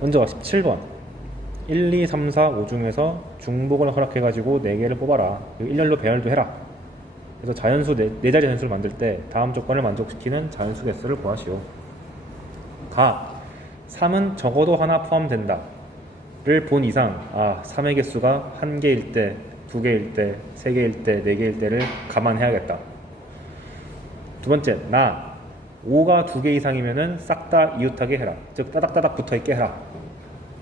먼저 17번 1, 2, 3, 4, 5 중에서 중복을 허락해가지고 4개를 뽑아라. 일렬로 배열도 해라. 그래서 자연수 4자리 자연수를 만들 때 다음 조건을 만족시키는 자연수 개수를 구하시오. 가 3은 적어도 하나 포함된다 를 본 이상 3의 개수가 1개일 때, 2개일 때, 3개일 때, 4개일 때를 감안해야겠다. 두 번째, 5가 2개 이상이면은 싹 다 이웃하게 해라. 즉 따닥따닥 붙어있게 해라.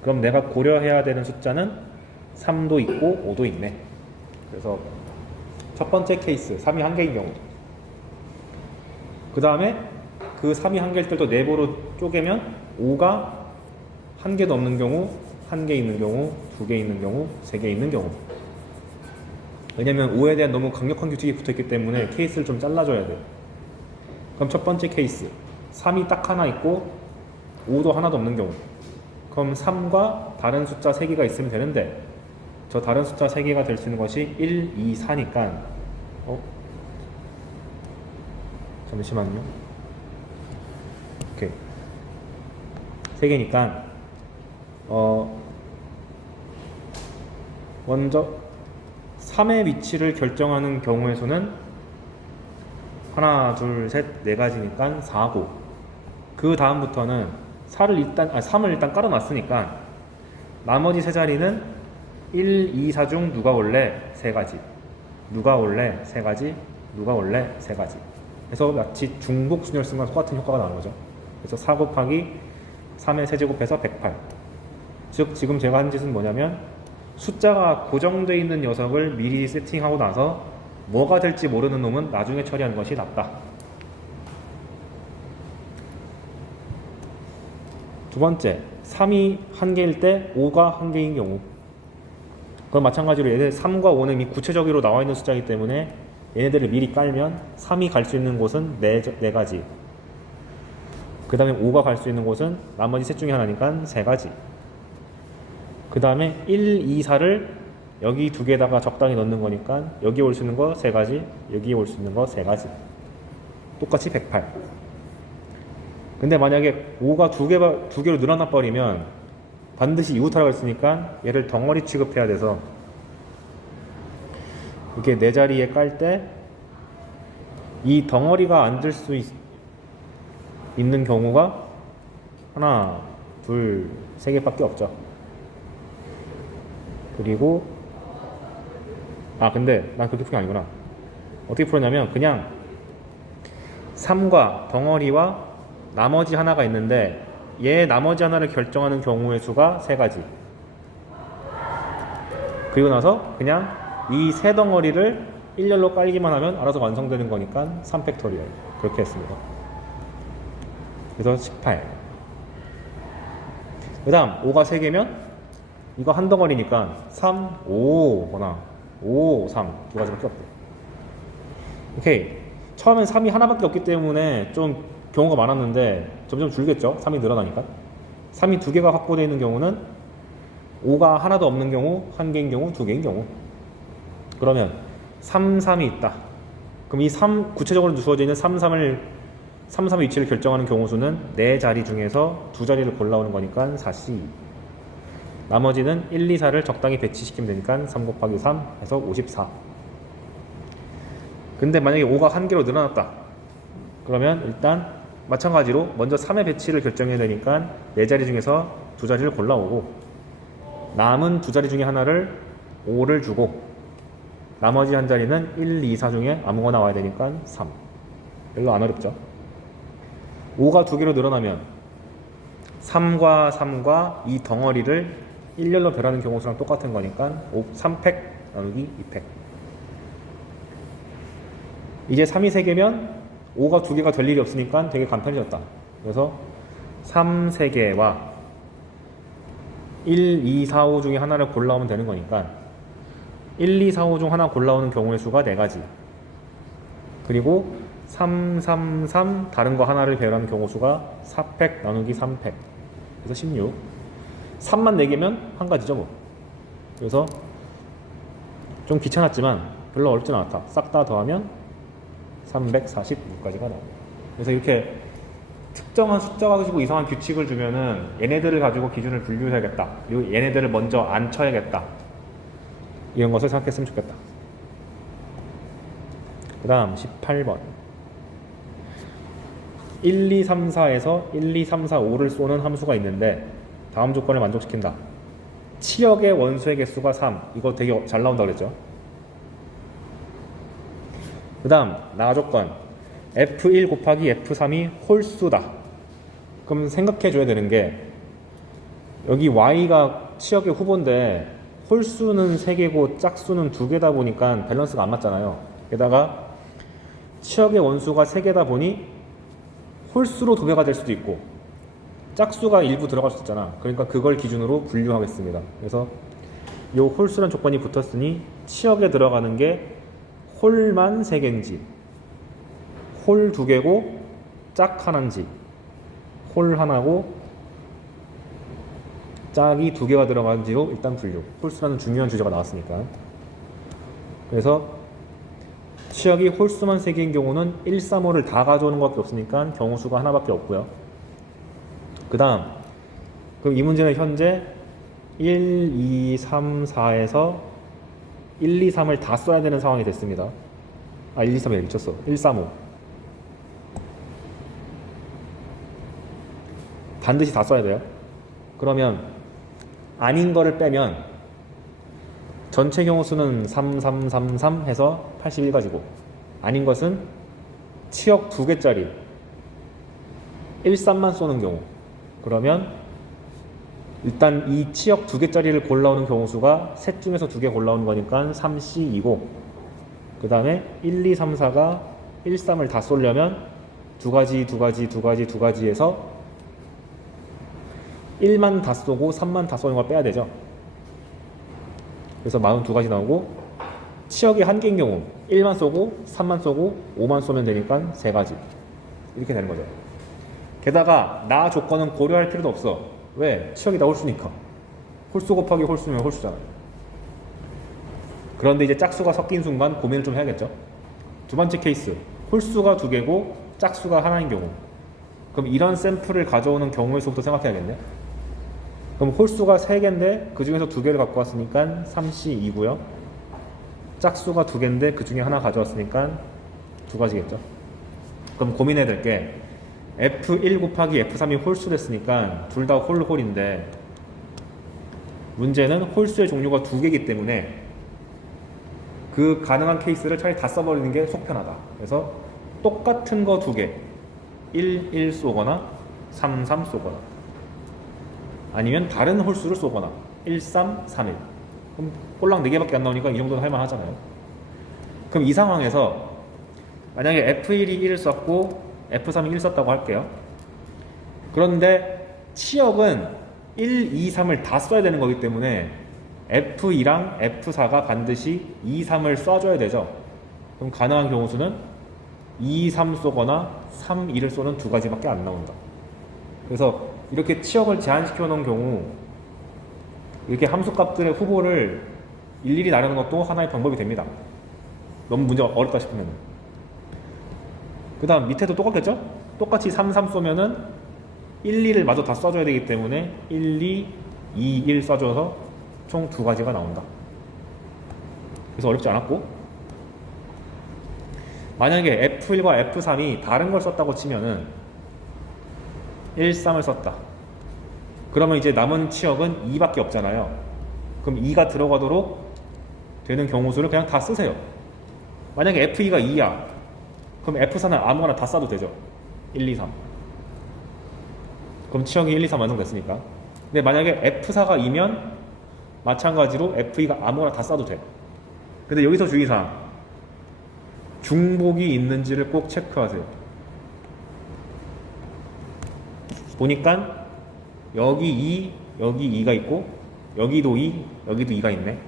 그럼 내가 고려해야 되는 숫자는 3도 있고 5도 있네. 그래서 첫 번째 케이스 3이 1개인 경우, 그 다음에 그 3이 1개일 때도 네모로 쪼개면 5가 1개도 없는 경우, 1개 있는 경우, 2개 있는 경우, 3개 있는 경우. 왜냐면 5에 대한 너무 강력한 규칙이 붙어있기 때문에 케이스를 좀 잘라줘야 돼요. 그럼 첫 번째 케이스 3이 딱 하나 있고 5도 하나도 없는 경우, 그럼 3과 다른 숫자 3개가 있으면 되는데 저 다른 숫자 3개가 될 수 있는 것이 1, 2, 4니까 잠시만요. 오케이. 3개니까 먼저 3의 위치를 결정하는 경우의 수는 하나, 둘, 셋, 4가지니까 4고, 그 다음부터는 3을 일단 깔아놨으니까 나머지 3자리는 1, 2, 4 중 누가 올래? 3가지, 누가 올래? 3가지, 누가 올래? 3가지. 그래서 마치 중복 순열승과 똑같은 효과가 나는 거죠. 그래서 4 곱하기 3의 세제곱해서 108. 즉 지금 제가 한 짓은 뭐냐면 숫자가 고정되어 있는 녀석을 미리 세팅하고 나서 뭐가 될지 모르는 놈은 나중에 처리하는 것이 낫다. 두 번째, 3이 1개일 때 5가 1개인 경우, 그건 마찬가지로 얘네 3과 5는 이미 구체적으로 나와 있는 숫자이기 때문에 얘네들을 미리 깔면 3이 갈 수 있는 곳은 4가지, 그 다음에 5가 갈 수 있는 곳은 나머지 셋 중에 하나니까 3가지, 그 다음에 1, 2, 4를 여기 2개에다가 적당히 넣는 거니까 여기 올 수 있는 거 3가지, 여기 올 수 있는 거 3가지. 똑같이 108. 근데 만약에 5가 2개로 늘어나 버리면 반드시 이웃하라고 했으니까 얘를 덩어리 취급해야 돼서 이렇게 4자리에 깔 때 이 덩어리가 앉을 수 있는 경우가 하나, 둘, 3개밖에 없죠. 그리고 근데 난 그렇게 푼 게 아니구나. 어떻게 풀었냐면 그냥 3과 덩어리와 나머지 하나가 있는데 얘 나머지 하나를 결정하는 경우의 수가 3가지. 그리고 나서 그냥 이 세 덩어리를 일렬로 깔기만 하면 알아서 완성되는 거니까 3팩토리얼 그렇게 했습니다. 그래서 18. 그 다음 5가 3개면 이거 한 덩어리니까 3, 5거나 5, 3 두 가지밖에 없대. 오케이. 처음엔 3이 하나밖에 없기 때문에 좀 경우가 많았는데 점점 줄겠죠. 3이 늘어나니까. 3이 2개가 확보되어 있는 경우는 5가 하나도 없는 경우, 1개인 경우, 2개인 경우. 그러면 3, 3이 있다. 그럼 이 3, 구체적으로 주어져 있는 3, 3의 위치를 결정하는 경우 수는 4자리 중에서 2자리를 골라오는 거니까 4C. 나머지는 1, 2, 4를 적당히 배치시키면 되니까 3 곱하기 3 해서 54. 근데 만약에 5가 1개로 늘어났다. 그러면 일단 마찬가지로 먼저 3의 배치를 결정해야 되니까 4자리 중에서 2자리를 골라오고 남은 2자리 중에 하나를 5를 주고 나머지 한 자리는 1, 2, 4 중에 아무거나 와야 되니까 3. 별로 안 어렵죠. 5가 2개로 늘어나면 3과 이 덩어리를 일렬로 별하는 경우 수랑 똑같은 거니까 3팩 나누기 2팩. 이제 3이 3개면 5가 2개가 될 일이 없으니까 되게 간편해졌다. 그래서 3, 3개와 1, 2, 4, 5 중에 하나를 골라오면 되는 거니까 1, 2, 4, 5 중 하나 골라오는 경우의 수가 4가지. 그리고 3, 3, 3 다른 거 하나를 배열하는 경우 수가 4팩 나누기 3팩. 그래서 16. 3만 4개면 한 가지죠 뭐. 그래서 좀 귀찮았지만 별로 어렵진 않았다. 싹 다 더하면 346까지가 나옵니다. 그래서 이렇게 특정한 숫자 가지고 이상한 규칙을 주면은 얘네들을 가지고 기준을 분류해야겠다. 그리고 얘네들을 먼저 안 쳐야겠다. 이런 것을 생각했으면 좋겠다. 그 다음 18번 1, 2, 3, 4에서 1, 2, 3, 4, 5를 쏘는 함수가 있는데 다음 조건을 만족시킨다. 치역의 원수의 개수가 3. 이거 되게 잘 나온다 그랬죠. 그 다음 나 조건 F1 곱하기 F3이 홀수다. 그럼 생각해 줘야 되는 게 여기 Y가 치역의 후보인데 홀수는 3개고 짝수는 2개다 보니까 밸런스가 안 맞잖아요. 게다가 치역의 원수가 3개다 보니 홀수로 2배가 될 수도 있고 짝수가 일부 들어갈 수 있잖아. 그러니까 그걸 기준으로 분류하겠습니다. 그래서 이 홀수란 조건이 붙었으니 치역에 들어가는 게 홀만 3개인지 홀 2개고 짝 하나인지 홀 하나고 짝이 2개가 들어가는지로 일단 분류. 홀수라는 중요한 주제가 나왔으니까. 그래서 치역이 홀수만 3개인 경우는 1, 3, 5를 다 가져오는 것밖에 없으니까 경우수가 하나밖에 없고요. 그 다음 그럼 이 문제는 현재 1, 2, 3, 4에서 1, 2, 3을 다 써야 되는 상황이 됐습니다. 1, 2, 3에 미쳤어. 1, 3, 5 반드시 다 써야 돼요. 그러면 아닌 거를 빼면 전체 경우수는 3, 3, 3, 3 해서 81가지고 아닌 것은 치역 2개짜리 1, 3만 쏘는 경우 그러면 일단 이 치역 2개짜리를 골라오는 경우수가 셋 중에서 2개 골라오는 거니까 3C이고 그 다음에 1, 2, 3, 4가 1, 3을 다 쏘려면 2가지 해서 1만 다 쏘고 3만 다 쏘는 걸 빼야 되죠. 그래서 42가지 나오고 치역이 1개인 경우 1만 쏘고 3만 쏘고 5만 쏘면 되니까 3가지 이렇게 되는 거죠. 게다가 나 조건은 고려할 필요도 없어. 왜? 치역이 다 홀수니까. 홀수 곱하기 홀수면 홀수잖아. 그런데 이제 짝수가 섞인 순간 고민을 좀 해야겠죠. 두 번째 케이스 홀수가 2개고 짝수가 하나인 경우 그럼 이런 샘플을 가져오는 경우의 수부터 생각해야겠네. 그럼 홀수가 3개인데 그 중에서 2개를 갖고 왔으니까 3C2고요. 짝수가 2개인데 그 중에 하나 가져왔으니까 2가지겠죠. 그럼 고민해야 될 게 F1 곱하기 F3이 홀수 됐으니까 둘 다 홀인데 문제는 홀수의 종류가 2개이기 때문에 그 가능한 케이스를 차라리 다 써버리는 게 속 편하다. 그래서 똑같은 거 2개 1, 1 쏘거나 3, 3 쏘거나 아니면 다른 홀수를 쏘거나 1, 3, 3, 1 그럼 꼴랑 4개밖에 안 나오니까 이 정도는 할만 하잖아요. 그럼 이 상황에서 만약에 F1이 1을 썼고 F3이 1 썼다고 할게요. 그런데 치역은 1, 2, 3을 다 써야 되는 거기 때문에 F2랑 F4가 반드시 2, 3을 쏴줘야 되죠. 그럼 가능한 경우수는 2, 3 쏘거나 3, 2를 쏘는 2가지밖에 안 나온다. 그래서 이렇게 치역을 제한시켜 놓은 경우 이렇게 함수값들의 후보를 일일이 나누는 것도 하나의 방법이 됩니다. 너무 문제가 어렵다 싶으면. 그 다음 밑에도 똑같겠죠? 똑같이 3, 3 쏘면은 1, 2를 마저 다 쏴줘야 되기 때문에 1, 2, 2, 1 쏴줘서 총 2가지가 나온다. 그래서 어렵지 않았고 만약에 F1과 F3이 다른 걸 썼다고 치면은 1, 3을 썼다. 그러면 이제 남은 치역은 2밖에 없잖아요. 그럼 2가 들어가도록 되는 경우수를 그냥 다 쓰세요. 만약에 F2가 2야. 그럼 F4는 아무거나 다 써도 되죠. 1, 2, 3. 그럼 치역이 1, 2, 3 완성됐으니까. 근데 만약에 F4가 2면 마찬가지로 F2가 아무거나 다 써도 돼. 근데 여기서 주의사항. 중복이 있는지를 꼭 체크하세요. 보니까 여기 2, 여기 2가 있고 여기도 2, 여기도 2가 있네.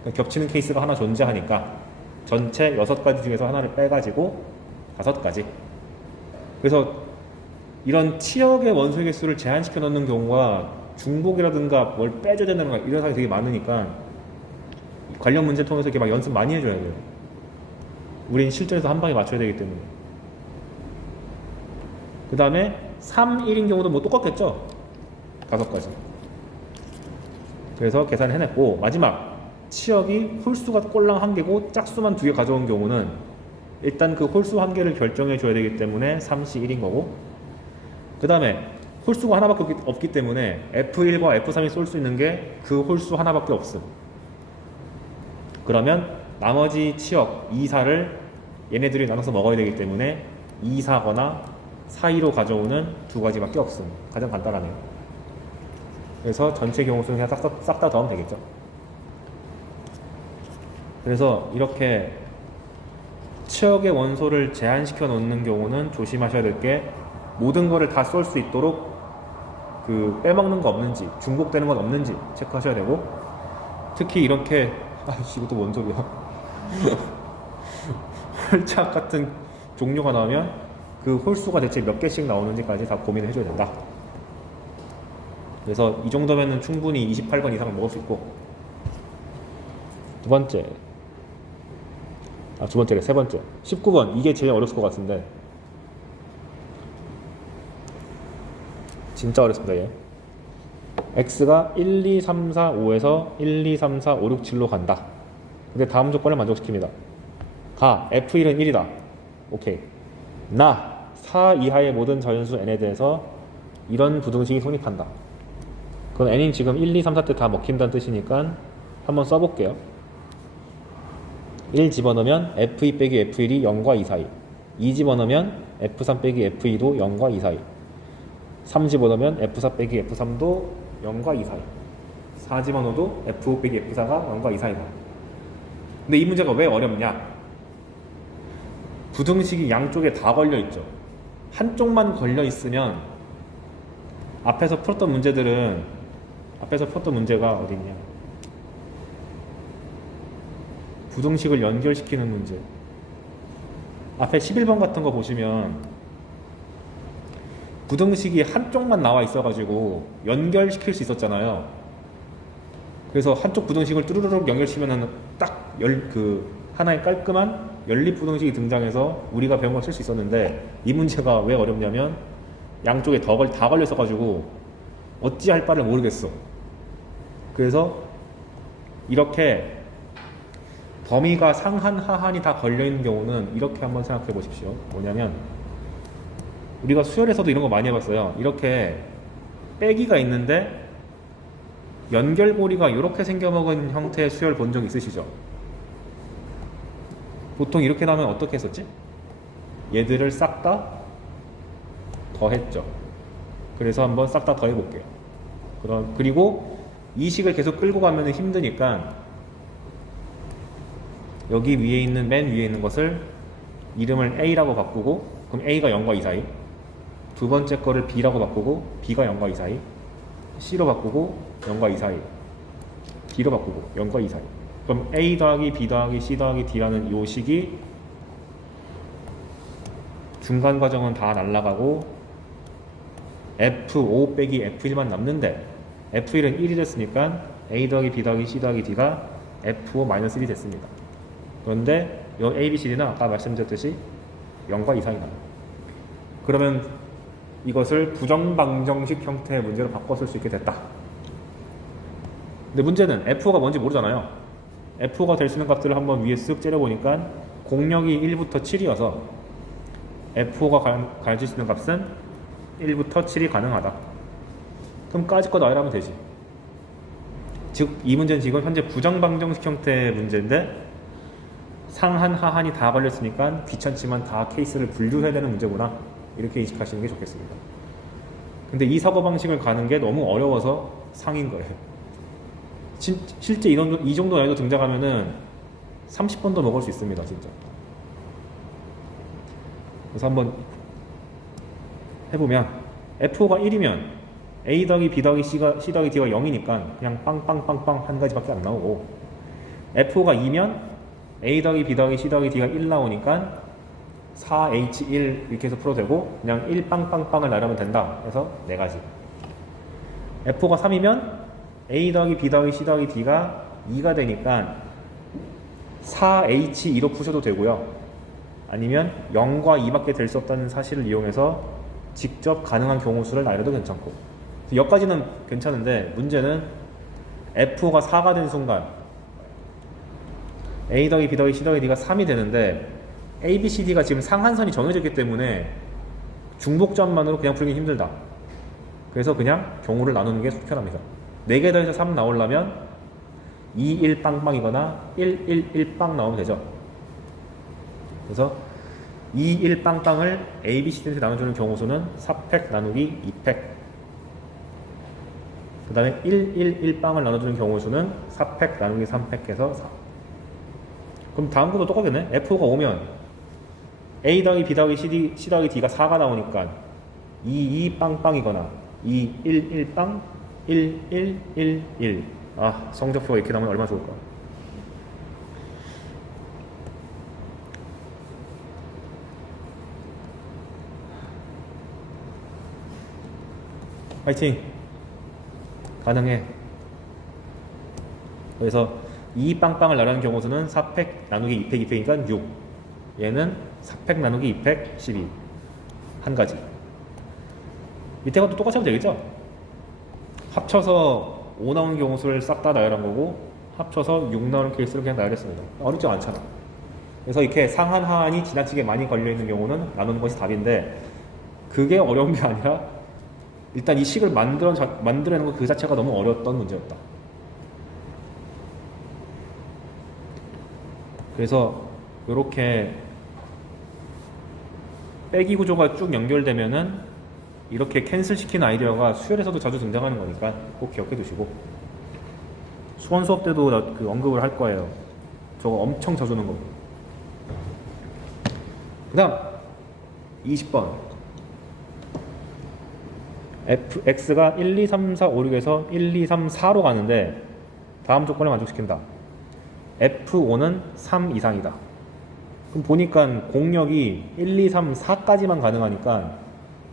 그러니까 겹치는 케이스가 하나 존재하니까 전체 6가지 중에서 하나를 빼가지고 5가지. 그래서 이런 치역의 원소의 개수를 제한시켜 넣는 경우가 중복이라든가 뭘 빼줘야 된다든가 이런 사항이 되게 많으니까 관련 문제 통해서 이렇게 막 연습 많이 해줘야 돼요. 우린 실전에서 한 방에 맞춰야 되기 때문에. 그 다음에 3, 1인 경우도 뭐 똑같겠죠? 5가지. 그래서 계산을 해냈고, 마지막 치역이 홀수가 꼴랑 1개고 짝수만 2개 가져온 경우는 일단 그 홀수 1개를 결정해 줘야 되기 때문에 3시 1인 거고, 그 다음에 홀수가 하나밖에 없기 때문에 F1과 F3이 쏠 수 있는 게 그 홀수 하나밖에 없음. 그러면 나머지 치역 2, 4를 얘네들이 나눠서 먹어야 되기 때문에 2, 4거나 4, 2로 가져오는 2가지밖에 없음. 가장 간단하네요. 그래서 전체 경우수는 그냥 싹 다 더하면 되겠죠. 그래서 이렇게 치역의 원소를 제한시켜 놓는 경우는 조심하셔야 될 게, 모든 거를 다 쏠 수 있도록 그 빼먹는 거 없는지, 중복되는 건 없는지 체크하셔야 되고, 특히 이렇게 아이씨 이것도 뭔 소리야 홀짝 같은 종류가 나오면 그 홀수가 대체 몇 개씩 나오는지까지 다 고민을 해줘야 된다. 그래서 이 정도면은 충분히 28번 이상을 먹을 수 있고, 두 번째래, 세 번째 19번. 이게 제일 어렸을 것 같은데 진짜 어렵습니다. 얘 x가 1, 2, 3, 4, 5에서 1, 2, 3, 4, 5, 6, 7로 간다. 근데 다음 조건을 만족시킵니다. 가 f1은 1이다. 오케이. 나 4 이하의 모든 자연수 n에 대해서 이런 부등식이 성립한다. 그건 n이 지금 1, 2, 3, 4 때 다 먹힌다는 뜻이니까 한번 써볼게요. 1 집어넣으면 f2 빼기 f1이 0과 2 사이, 2 집어넣으면 f3 빼기 f2도 0과 2 사이, 3 집어넣으면 f4 빼기 f3도 0과 2 사이, 4 집어넣어도 f5 빼기 f4가 0과 2 사이다. 근데 이 문제가 왜 어렵냐? 부등식이 양쪽에 다 걸려있죠. 한쪽만 걸려있으면 앞에서 풀었던 문제가 어딨냐, 부등식을 연결시키는 문제. 앞에 11번 같은 거 보시면 부등식이 한쪽만 나와 있어가지고 연결시킬 수 있었잖아요. 그래서 한쪽 부등식을 뚜루루룩 연결시키면은 딱 하나의 깔끔한 연립 부등식이 등장해서 우리가 배운 걸 쓸 수 있었는데, 이 문제가 왜 어렵냐면 양쪽에 다 걸려 있어가지고 어찌할 바를 모르겠어. 그래서 이렇게 범위가 상한 하한이 다 걸려있는 경우는 이렇게 한번 생각해 보십시오. 뭐냐면 우리가 수열에서도 이런 거 많이 해봤어요. 이렇게 빼기가 있는데 연결고리가 이렇게 생겨먹은 형태의 수열 본 적 있으시죠? 보통 이렇게 나오면 어떻게 했었지? 얘들을 싹 다 더했죠. 그래서 한번 싹 다 더해볼게요. 그리고 이 식을 계속 끌고 가면 힘드니까 여기 맨 위에 있는 것을 이름을 A라고 바꾸고, 그럼 A가 0과 2 사이, 두 번째 거를 B라고 바꾸고 B가 0과 2 사이, C로 바꾸고 0과 2 사이, D로 바꾸고 0과 2 사이. 그럼 A 더하기 B 더하기 C 더하기 D라는 이 식이 중간 과정은 다 날라가고 F5 빼기 F1만 남는데, F1은 1이 됐으니까 A 더하기 B 더하기 C 더하기 D가 F5-1이 됐습니다. 그런데 이 A, B, C, D는 아까 말씀드렸듯이 0과 2 사이 나요. 그러면 이것을 부정방정식 형태의 문제로 바꿔 쓸 수 있게 됐다. 근데 문제는 F5가 뭔지 모르잖아요. F5가 될 수 있는 값들을 한번 위에 쓱 째려보니까 공역이 1부터 7이어서 F5가 가질 수 있는 값은 1부터 7이 가능하다. 그럼 까짓 거 나열하면 되지. 즉 이 문제는 지금 현재 부정방정식 형태의 문제인데 상한 하한이 다 걸렸으니까 귀찮지만 다 케이스를 분류해야 되는 문제구나, 이렇게 인식하시는 게 좋겠습니다. 근데 이 사고방식을 가는 게 너무 어려워서 상인 거예요. 실제 이 정도 나이도 등장하면은 30번도 먹을 수 있습니다, 진짜. 그래서 한번 해보면 F5가 1이면 A 더하기 B 더하기 C 더하기 D가 0이니까 그냥 빵빵빵빵 한 가지밖에 안 나오고, F5가 2면 A 더하기 B 더하기 C 더하기 D가 1 나오니까 4H1 이렇게 해서 풀어도 되고, 그냥 1 빵빵빵을 나르면 된다 해서 4가지. F가 3이면 A 더하기 B 더하기 C 더하기 D가 2가 되니까 4H2로 푸셔도 되고요. 아니면 0과 2밖에 될 수 없다는 사실을 이용해서 직접 가능한 경우 수를 나열해도 괜찮고, 여기까지는 괜찮은데 문제는 F5가 4가 된 순간 A 더하기 B 더하기 C 더하기 D가 3이 되는데 A, B, C, D가 지금 상한선이 정해져 있기 때문에 중복점만으로 그냥 풀기 힘들다. 그래서 그냥 경우를 나누는 게 속편합니다. 4개 더해서 3 나오려면 2, 1 빵빵이거나 1, 1, 1 빵 나오면 되죠. 그래서 2, 1 빵빵을 A, B, C, D한테 나눠주는 경우 수는 4팩 나누기 2팩. 그 다음에 1, 1, 1 빵을 나눠주는 경우 수는 4팩 나누기 3팩 해서 4. 그럼 다음 것도 똑같겠네. F5가 오면 A 더하기 B 더하기 C 더하기 D가 4가 나오니까 2, 2 빵빵이거나 2, 1, 1 빵, 1, 1, 1, 1. 아, 성적표가 이렇게 나오면 얼마나 좋을까. 파이팅! 가능해. 그래서 2 빵빵을 나누는 경우 수는 4팩 나누기 2팩 2팩이니까 6. 얘는 4팩 나누기 2팩 12. 한 가지. 밑에 것도 똑같이 하면 되겠죠? 합쳐서 5 나오는 경우 수를 싹 다 나열한 거고, 합쳐서 6 나오는 케이스를 그냥 나열했습니다. 어렵지 않잖아. 그래서 이렇게 상한 하한이 지나치게 많이 걸려있는 경우는 나누는 것이 답인데, 그게 어려운 게 아니라 일단 이 식을 만들어내는 것 그 자체가 너무 어려웠던 문제였다. 그래서 이렇게 빼기 구조가 쭉 연결되면은 이렇게 캔슬 시키는 아이디어가 수열에서도 자주 등장하는 거니까 꼭 기억해 두시고, 수원 수업 때도 그 언급을 할 거예요. 저거 엄청 자주 는 거. 그 다음 20번 X가 1, 2, 3, 4, 5, 6에서 1, 2, 3, 4로 가는데 다음 조건을 만족시킨다. F5는 3 이상이다. 그럼 보니까 공역이 1, 2, 3, 4까지만 가능하니까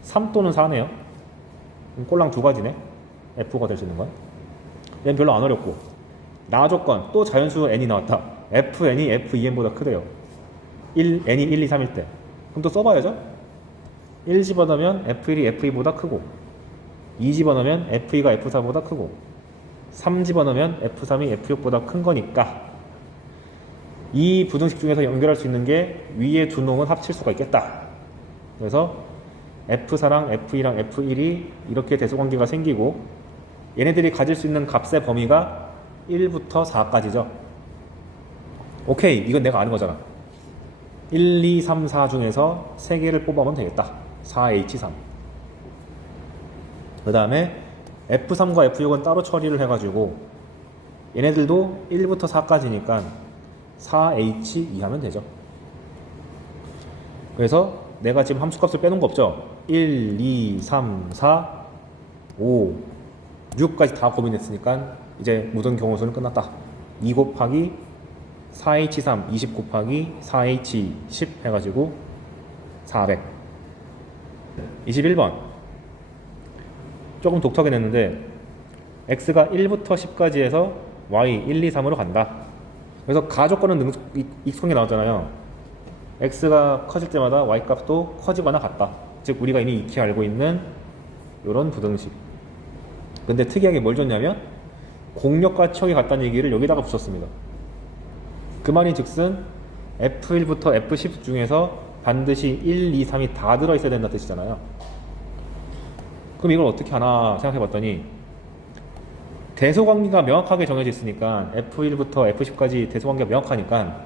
3 또는 4네요. 그럼 꼴랑 두 가지네. F5가 될 수 있는 건. 얘는 별로 안 어렵고, 나 조건 또 자연수 n이 나왔다. Fn이 F2n보다 크대요. n이 1, 2, 3일 때. 그럼 또 써봐야죠. 1 집어넣으면 F1이 F2보다 크고, 2 집어넣으면 F2가 F4보다 크고, 3 집어넣으면 F3이 F6보다 큰 거니까 이 부등식 중에서 연결할 수 있는 게 위에 두 놈은 합칠 수가 있겠다. 그래서 F4랑 F2랑 F1이 이렇게 대소관계가 생기고, 얘네들이 가질 수 있는 값의 범위가 1부터 4까지죠. 오케이, 이건 내가 아는 거잖아. 1, 2, 3, 4 중에서 3개를 뽑아오면 되겠다. 4H3. 그 다음에 F3과 F6은 따로 처리를 해가지고 얘네들도 1부터 4까지니까 4H2 하면 되죠. 그래서 내가 지금 함수값을 빼놓은 거 없죠? 1, 2, 3, 4, 5, 6까지 다 고민했으니까 이제 묻은 경우 수는 끝났다. 2 곱하기 4H3, 20 곱하기 4H10 해가지고 400. 21번. 조금 독특하게 냈는데 X가 1부터 10까지 해서 Y 1, 2, 3으로 간다. 그래서 가조건은 익숙한 게 나왔잖아요. X가 커질 때마다 Y 값도 커지거나 같다. 즉 우리가 이미 익히 알고 있는 이런 부등식. 근데 특이하게 뭘 줬냐면 공역과 치역이 같다는 얘기를 여기다가 붙였습니다. 그 말이 즉슨 F1부터 F10 중에서 반드시 1, 2, 3이 다 들어있어야 된다는 뜻이잖아요. 그럼 이걸 어떻게 하나 생각해 봤더니, 대소관계가 명확하게 정해져 있으니까 F1부터 F10까지 대소관계가 명확하니까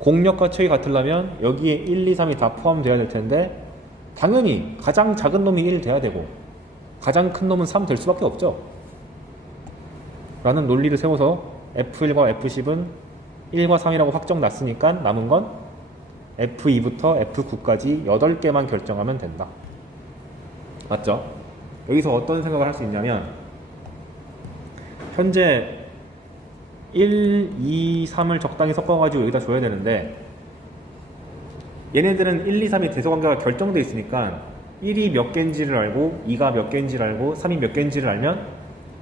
공역과 치역이 같으려면 여기에 1, 2, 3이 다 포함되어야 될 텐데 당연히 가장 작은 놈이 1 돼야 되고 가장 큰 놈은 3 될 수밖에 없죠. 라는 논리를 세워서 F1과 F10은 1과 3이라고 확정 났으니까 남은 건 F2부터 F9까지 8개만 결정하면 된다. 맞죠? 여기서 어떤 생각을 할 수 있냐면, 현재 1, 2, 3을 적당히 섞어가지고 여기다 줘야 되는데 얘네들은 1, 2, 3이 대소관계가 결정되어 있으니까 1이 몇 개인지를 알고 2가 몇 개인지를 알고 3이 몇 개인지를 알면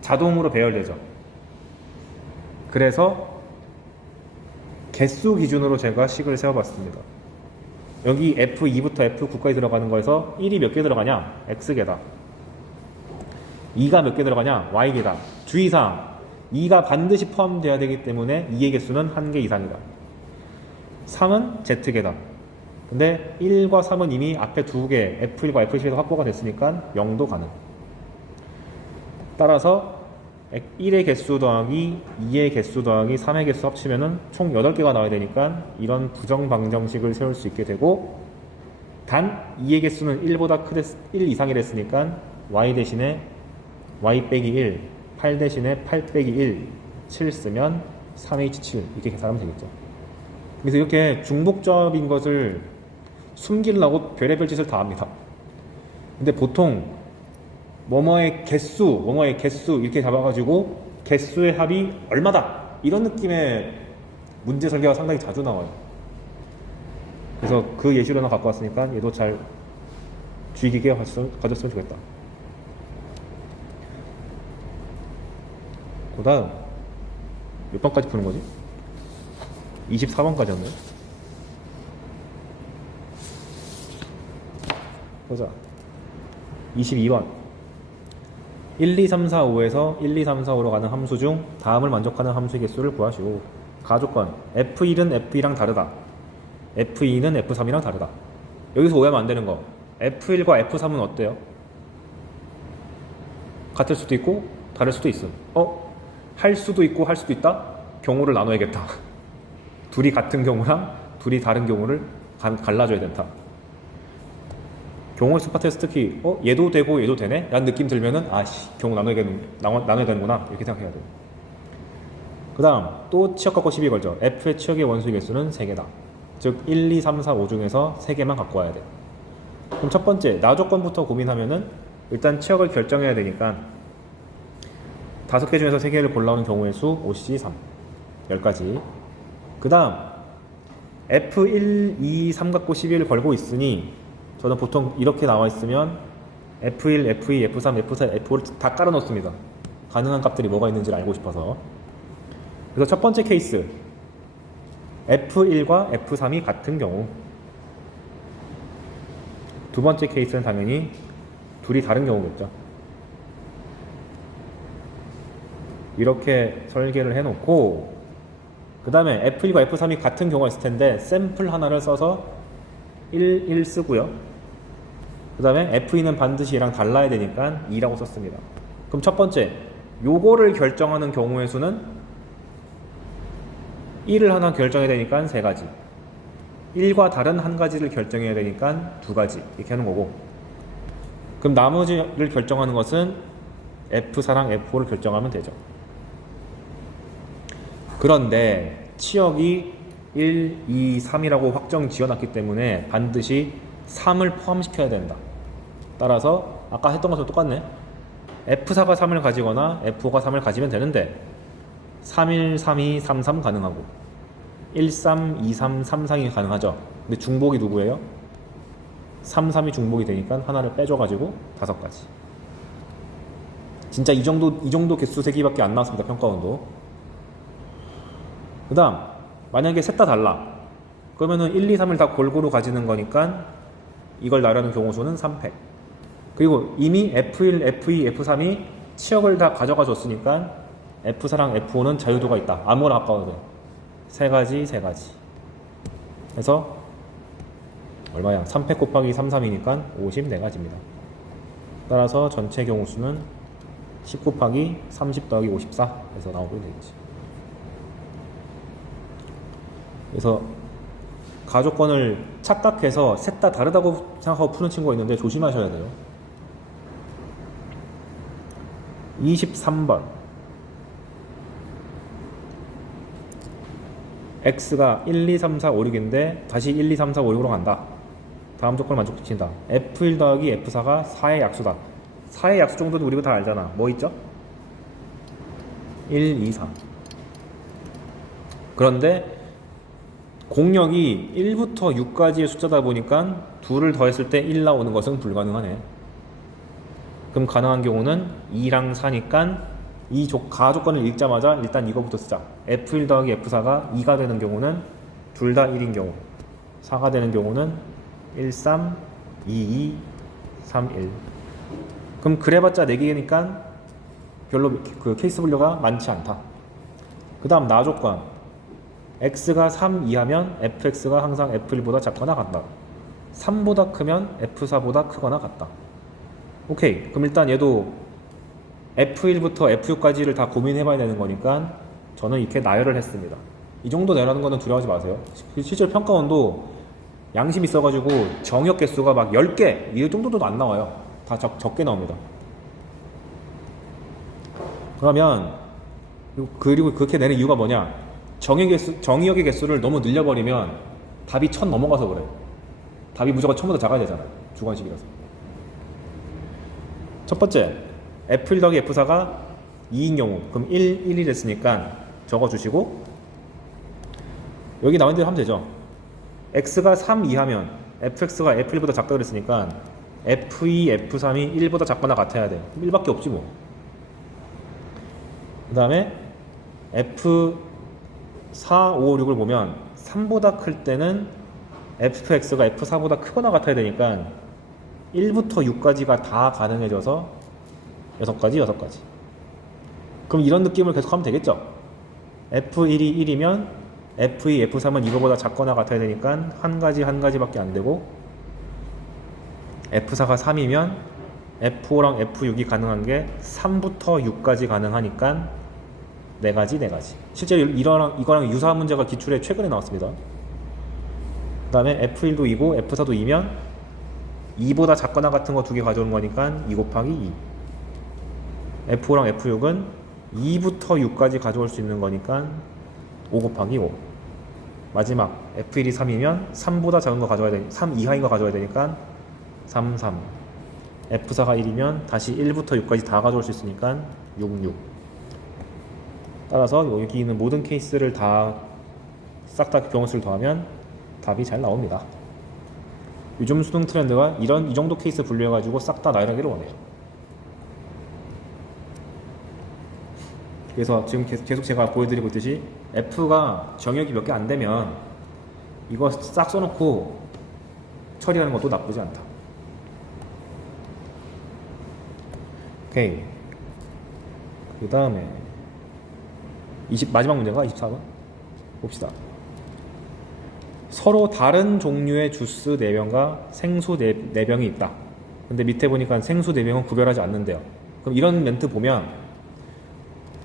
자동으로 배열되죠. 그래서 개수 기준으로 제가 식을 세워봤습니다. 여기 F2부터 F9까지 들어가는 거에서 1이 몇 개 들어가냐? X개다. 2가 몇 개 들어가냐? Y개다. 주의사항 2가 반드시 포함되어야 되기 때문에 2의 개수는 1개 이상이다. 3은 Z개다. 근데 1과 3은 이미 앞에 2개 F1과 F10에서 확보가 됐으니까 0도 가능. 따라서 1의 개수 더하기 2의 개수 더하기 3의 개수 합치면은 총 8개가 나와야 되니까 이런 부정방정식을 세울 수 있게 되고, 단 2의 개수는 1보다 1 이상이 됐으니까 y 대신에 y 빼기 1, 8 대신에 8 빼기 1, 7 쓰면 3h7 이렇게 계산하면 되겠죠. 그래서 이렇게 중복점인 것을 숨기려고 별의별 짓을 다 합니다. 근데 보통 뭐뭐의 개수 이렇게 잡아가지고 개수의 합이 얼마다 이런 느낌의 문제 설계가 상당히 자주 나와요. 그래서 그 예시로 하나 갖고 왔으니까 얘도 잘 주의 깊게 가졌으면 좋겠다. 그 다음 몇 번까지 푸는 거지? 24번까지였네. 보자. 22번 1, 2, 3, 4, 5에서 1, 2, 3, 4, 5로 가는 함수 중 다음을 만족하는 함수의 개수를 구하시오. 가조건 F1은 F2랑 다르다. F2는 F3이랑 다르다. 여기서 오해하면 안 되는 거, F1과 F3은 어때요? 같을 수도 있고 다를 수도 있음. 할 수도 있고 할 수도 있다? 경우를 나눠야겠다. 둘이 같은 경우랑 둘이 다른 경우를 갈라줘야 된다. 경우의 수 파트에서 특히 얘도 되고 얘도 되네? 라는 느낌 들면은 경우 나눠야 되는구나 이렇게 생각해야 돼요. 그 다음 또 치역 갖고 시비 걸죠. F의 치역의 원수의 개수는 3개다. 즉 1, 2, 3, 4, 5 중에서 3개만 갖고 와야 돼. 그럼 첫 번째 나조건부터 고민하면은 일단 치역을 결정해야 되니까 5개 중에서 3개를 골라오는 경우의 수 OC 3 10가지. 그 다음 F1, 2, 3 갖고 시비를 걸고 있으니 저는 보통 이렇게 나와 있으면 F1, F2, F3, F4, F5를 다 깔아 놓습니다. 가능한 값들이 뭐가 있는지를 알고 싶어서. 그래서 첫 번째 케이스 F1과 F3이 같은 경우, 두 번째 케이스는 당연히 둘이 다른 경우겠죠. 이렇게 설계를 해놓고 그 다음에 F1과 F3이 같은 경우가 있을 텐데 샘플 하나를 써서 1 쓰고요. 그 다음에 F2는 반드시 얘랑 달라야 되니까 2라고 썼습니다. 그럼 첫 번째 요거를 결정하는 경우의 수는 1을 하나 결정해야 되니까 3가지, 1과 다른 한 가지를 결정해야 되니까 2가지 이렇게 하는 거고, 그럼 나머지를 결정하는 것은 F4랑 F5를 결정하면 되죠. 그런데 치역이 1, 2, 3이라고 확정 지어놨기 때문에 반드시 3을 포함시켜야 된다. 따라서 아까 했던 것과 똑같네. F4가 3을 가지거나 F5가 3을 가지면 되는데 3, 1, 3, 2, 3, 3 가능하고 1, 3, 2, 3, 3, 4이 가능하죠. 근데 중복이 누구예요? 3, 3이 중복이 되니까 하나를 빼줘가지고 5가지. 진짜 이 정도 개수 세기밖에 안 나왔습니다. 평가원도. 그 다음 만약에 셋 다 달라. 그러면은 1, 2, 3을 다 골고루 가지는 거니까 이걸 나누는 경우 수는 3팩. 그리고 이미 F1, F2, F3이 치역을 다 가져가 줬으니까 F4랑 F5는 자유도가 있다. 아무거나 아까워도 돼. 3가지. 그래서 얼마야? 3팩 곱하기 3, 3이니까 54가지입니다. 따라서 전체 경우 수는 10 곱하기 30 더하기 54 해서 나오게 되겠지. 그래서 가조건을 착각해서 셋 다 다르다고 생각하고 푸는 친구가 있는데 조심하셔야 돼요. 23번 X가 1, 2, 3, 4, 5, 6인데 다시 1, 2, 3, 4, 5, 6으로 간다. 다음 조건을 만족시킨다. F1 더하기 F4가 4의 약수다. 4의 약수 정도는 우리가 다 알잖아. 뭐 있죠? 1, 2, 3. 그런데 공역이 1부터 6까지의 숫자다 보니까 2를 더했을 때 1 나오는 것은 불가능하네. 그럼 가능한 경우는 2랑 4니까 이 가조건을 읽자마자 일단 이거부터 쓰자. F1 더하기 F4가 2가 되는 경우는 둘 다 1인 경우, 4가 되는 경우는 13, 22, 31. 그럼 그래봤자 4개니까 별로 그 케이스 분류가 많지 않다. 그 다음 나 조건. x가 3 이하면 fx가 항상 f1보다 작거나 같다. 3보다 크면 f4보다 크거나 같다. 오케이. 그럼 일단 얘도 f1부터 f6까지를 다 고민해봐야 되는 거니까 저는 이렇게 나열을 했습니다. 이 정도 내라는 거는 두려워하지 마세요. 실제로 평가원도 양심 있어가지고 정역 개수가 막 10개 이 정도도 안 나와요. 다 적게 나옵니다. 그러면 그리고 그렇게 내는 이유가 뭐냐? 정의역의 개수를 너무 늘려버리면 답이 1000 넘어가서 그래. 답이 무조건 1000보다 작아야 되잖아요. 주관식이라서. 첫 번째, f1 더하기 f4가 2인 경우 그럼 1, 1이 됐으니까 적어주시고 여기 나온 대로 하면 되죠. x가 3 이하면 fx가 f1보다 작다 그랬으니까 f2, f3이 1보다 작거나 같아야 돼. 1밖에 없지 뭐. 그 다음에 f4, 5, 6을 보면 3보다 클 때는 fx가 f4보다 크거나 같아야 되니까 1부터 6까지가 다 가능해져서 6가지. 그럼 이런 느낌을 계속 하면 되겠죠. f1이 1이면 f2, f3은 이거보다 작거나 같아야 되니까 한 가지밖에 안 되고 f4가 3이면 f5랑 f6이 가능한 게 3부터 6까지 가능하니까 4가지. 실제로 이거랑 유사한 문제가 기출에 최근에 나왔습니다. 그 다음에 f1도 2고 f4도 2면 2보다 작거나 같은 거 2개 가져오는 거니까 2 곱하기 2. f5랑 f6은 2부터 6까지 가져올 수 있는 거니까 5 곱하기 5. 마지막 f1이 3이면 3보다 작은 거 가져와야 되니 3 이하인 거 가져와야 되니까 3, 3. f4가 1이면 다시 1부터 6까지 다 가져올 수 있으니까 6, 6. 따라서 여기 있는 모든 케이스를 다 싹 다 병원수를 더하면 답이 잘 나옵니다. 요즘 수능 트렌드가 이 정도 케이스 분류해가지고 싹 다 나열하기를 원해요. 그래서 지금 계속 제가 보여드리고 있듯이 F가 정역이 몇 개 안 되면 이거 싹 써놓고 처리하는 것도 나쁘지 않다. 오케이. 그 다음에 마지막 문제가 24번 봅시다. 서로 다른 종류의 주스 4병과 생수 4병이 있다. 근데 밑에 보니까 생수 4병은 구별하지 않는데요. 그럼 이런 멘트 보면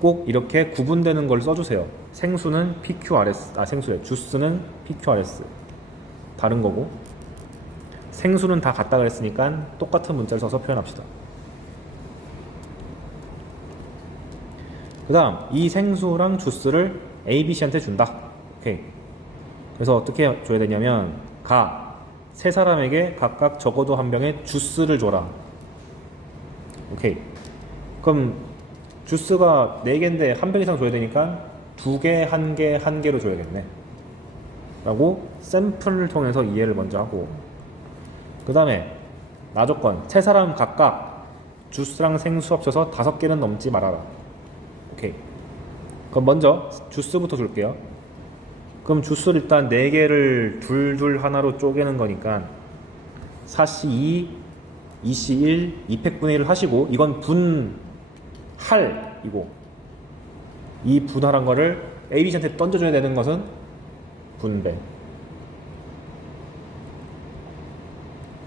꼭 이렇게 구분되는 걸 써주세요. 생수는 PQRS, 주스는 PQRS 다른 거고 생수는 다 같다 그랬으니까 똑같은 문자를 써서 표현합시다. 그 다음 이 생수랑 주스를 A, B, C한테 준다. 오케이. 그래서 어떻게 줘야 되냐면 세 사람에게 각각 적어도 한 병의 주스를 줘라. 오케이. 그럼 주스가 4개인데 한 병 이상 줘야 되니까 2개, 1개, 1개로 줘야겠네 라고 샘플을 통해서 이해를 먼저 하고 그 다음에 나조건 세 사람 각각 주스랑 생수 합쳐서 5개는 넘지 말아라. 오케이. 그럼 먼저 주스부터 줄게요. 그럼 주스를 일단 4개를 둘 하나로 쪼개는 거니까 4C2, 2C1, 2팩분의 1을 하시고 이건 분할이고 이 분할한 거를 A, B, C한테 던져줘야 되는 것은 분배.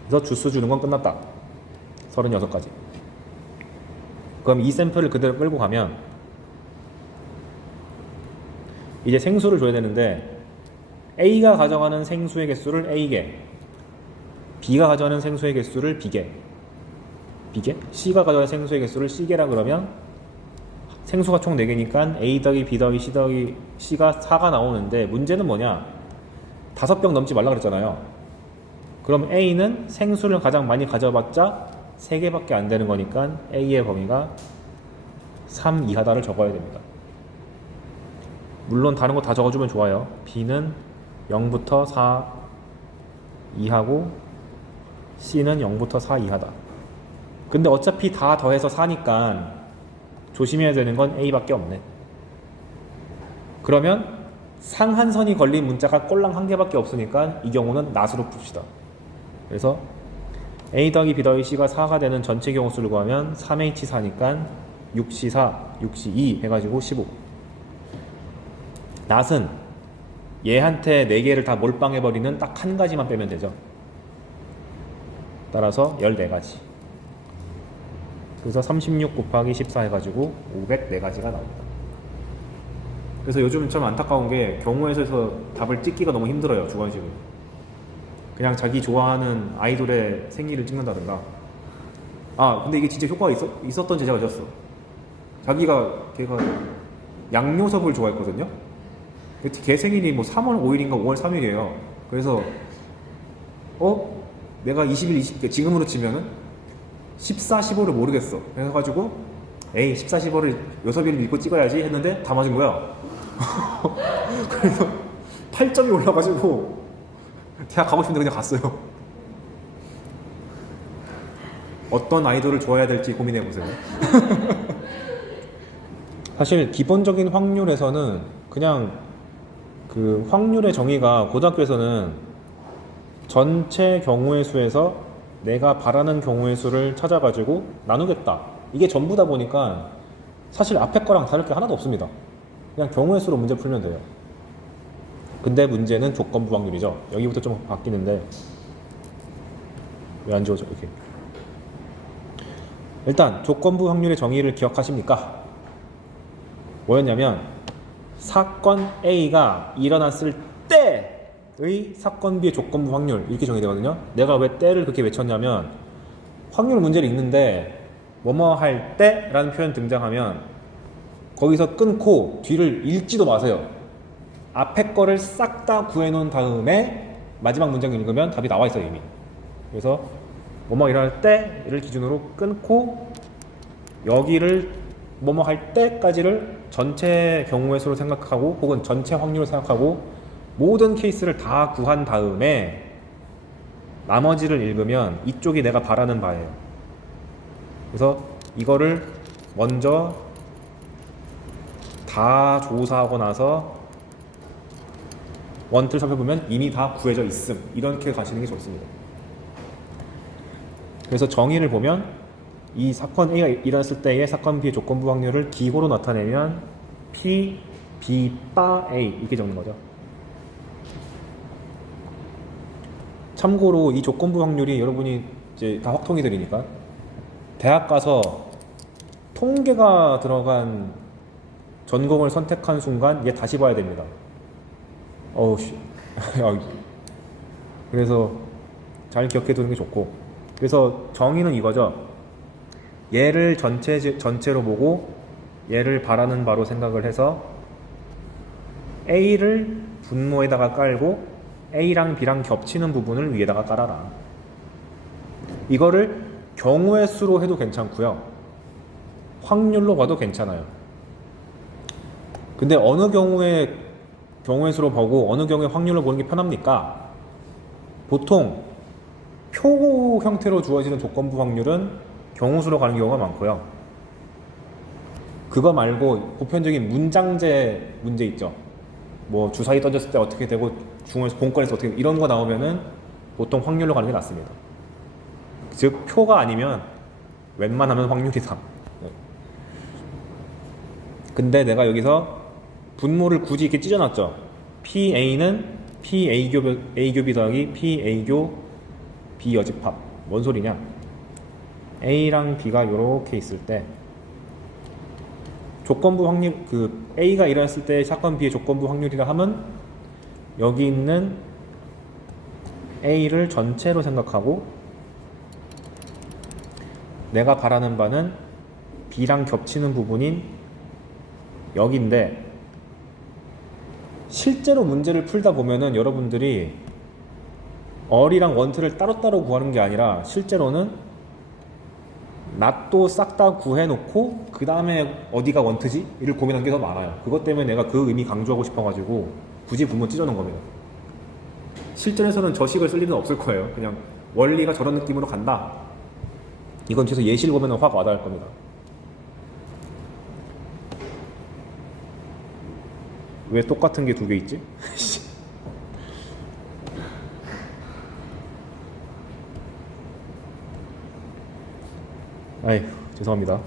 그래서 주스 주는 건 끝났다. 36가지. 그럼 이 샘플을 그대로 끌고 가면 이제 생수를 줘야 되는데 A가 가져가는 생수의 개수를 A개, B가 가져가는 생수의 개수를 B개, C가 가져가는 생수의 개수를 C개라 그러면 생수가 총 4개니까 A 더하기 B 더하기 C 더하기 C가 4가 나오는데 문제는 뭐냐? 5병 넘지 말라 그랬잖아요. 그럼 A는 생수를 가장 많이 가져봤자 3개밖에 안 되는 거니까 A의 범위가 3 이하다를 적어야 됩니다. 물론 다른 거 다 적어주면 좋아요. B는 0부터 4 이하고 C는 0부터 4 이하다. 근데 어차피 다 더해서 4니까 조심해야 되는 건 A밖에 없네. 그러면 상한선이 걸린 문자가 꼴랑 1개밖에 없으니까 이 경우는 낫으로 풉시다. 그래서 A 더하기 B 더하기 C가 4가 되는 전체 경우수를 구하면 3H4니까 6C4, 6C2 해가지고 15. 낫은 얘한테 4개를 다 몰빵해버리는 딱 한 가지만 빼면 되죠. 따라서 14가지. 그래서 36 곱하기 14 해가지고 504가지가 나옵니다. 그래서 요즘 좀 안타까운 게 경우의 수에서 답을 찍기가 너무 힘들어요. 주관식은. 그냥 자기 좋아하는 아이돌의 생일을 찍는다든가. 아 근데 이게 진짜 효과가 있었던 제자가 있었어. 걔가 양요섭을 좋아했거든요. 걔 생일이 뭐 3월 5일인가 5월 3일이에요. 그래서 내가 20일, 20, 지금으로 치면은 14, 15를 모르겠어. 그래가지고 에이 14, 15를 6일을 믿고 찍어야지 했는데 다 맞은 거야. 그래서 8점이 올라가지고 대학 가고 싶은데 그냥 갔어요. 어떤 아이돌을 좋아해야 될지 고민해보세요. 사실 기본적인 확률에서는 그냥 그 확률의 정의가 고등학교에서는 전체 경우의 수에서 내가 바라는 경우의 수를 찾아가지고 나누겠다. 이게 전부다 보니까 사실 앞에 거랑 다를 게 하나도 없습니다. 그냥 경우의 수로 문제 풀면 돼요. 근데 문제는 조건부 확률이죠. 여기부터 좀 바뀌는데 왜 안 지워져 이렇게. 일단 조건부 확률의 정의를 기억하십니까? 뭐였냐면 사건 A가 일어났을 때의 사건 B의 조건부 확률 이렇게 정의되거든요. 내가 왜 때를 그렇게 외쳤냐면 확률 문제를 읽는데 뭐뭐 할 때라는 표현 등장하면 거기서 끊고 뒤를 읽지도 마세요. 앞에 거를 싹 다 구해놓은 다음에 마지막 문장을 읽으면 답이 나와 있어요 이미. 그래서 뭐뭐 일어날 때를 기준으로 끊고 여기를 뭐뭐 할 때까지를 전체 경우의 수로 생각하고 혹은 전체 확률을 생각하고 모든 케이스를 다 구한 다음에 나머지를 읽으면 이쪽이 내가 바라는 바예요. 그래서 이거를 먼저 다 조사하고 나서 원투를 살펴보면 이미 다 구해져 있음. 이렇게 가시는 게 좋습니다. 그래서 정의를 보면 이 사건 A가 일어났을 때의 사건 B의 조건부 확률을 기호로 나타내면 P, B, 바 A 이렇게 적는 거죠. 참고로 이 조건부 확률이 여러분이 이제 다 확통이 되니까 대학 가서 통계가 들어간 전공을 선택한 순간 얘 다시 봐야 됩니다. 어우 씨. 그래서 잘 기억해 두는 게 좋고. 그래서 정의는 이거죠. 얘를 전체로 보고 얘를 바라는 바로 생각을 해서 A를 분모에다가 깔고 A랑 B랑 겹치는 부분을 위에다가 깔아라. 이거를 경우의 수로 해도 괜찮고요. 확률로 봐도 괜찮아요. 근데 어느 경우의 수로 보고 어느 경우의 확률로 보는 게 편합니까? 보통 표 형태로 주어지는 조건부 확률은 경우수로 가는 경우가 많고요. 그거 말고 보편적인 문장제 문제 있죠. 뭐 주사위 던졌을 때 어떻게 되고 중원에서 공권에서 어떻게 되고 이런 거 나오면은 보통 확률로 가는 게 낫습니다. 즉 표가 아니면 웬만하면 확률이다. 근데 내가 여기서 분모를 굳이 이렇게 찢어놨죠. PA는 PA교 B 더하기 PA교 B 여집합. 뭔 소리냐? A랑 B가 이렇게 있을 때 조건부 확률, 그 A가 일어났을 때 사건 B의 조건부 확률이라 하면 여기 있는 A를 전체로 생각하고 내가 바라는 바는 B랑 겹치는 부분인 여기인데 실제로 문제를 풀다 보면은 여러분들이 얼이랑 원투를 따로따로 구하는 게 아니라 실제로는 낫도 싹 다 구해놓고 그 다음에 어디가 원투지? 이를 고민하는 게 더 많아요. 그것 때문에 내가 그 의미 강조하고 싶어가지고 굳이 분모 찢어놓은 겁니다. 실전에서는 저식을 쓸 일은 없을 거예요. 그냥 원리가 저런 느낌으로 간다. 이건 뒤에서 예시를 보면 확 와닿을 겁니다. 왜 똑같은 게 두 개 있지? 죄송합니다.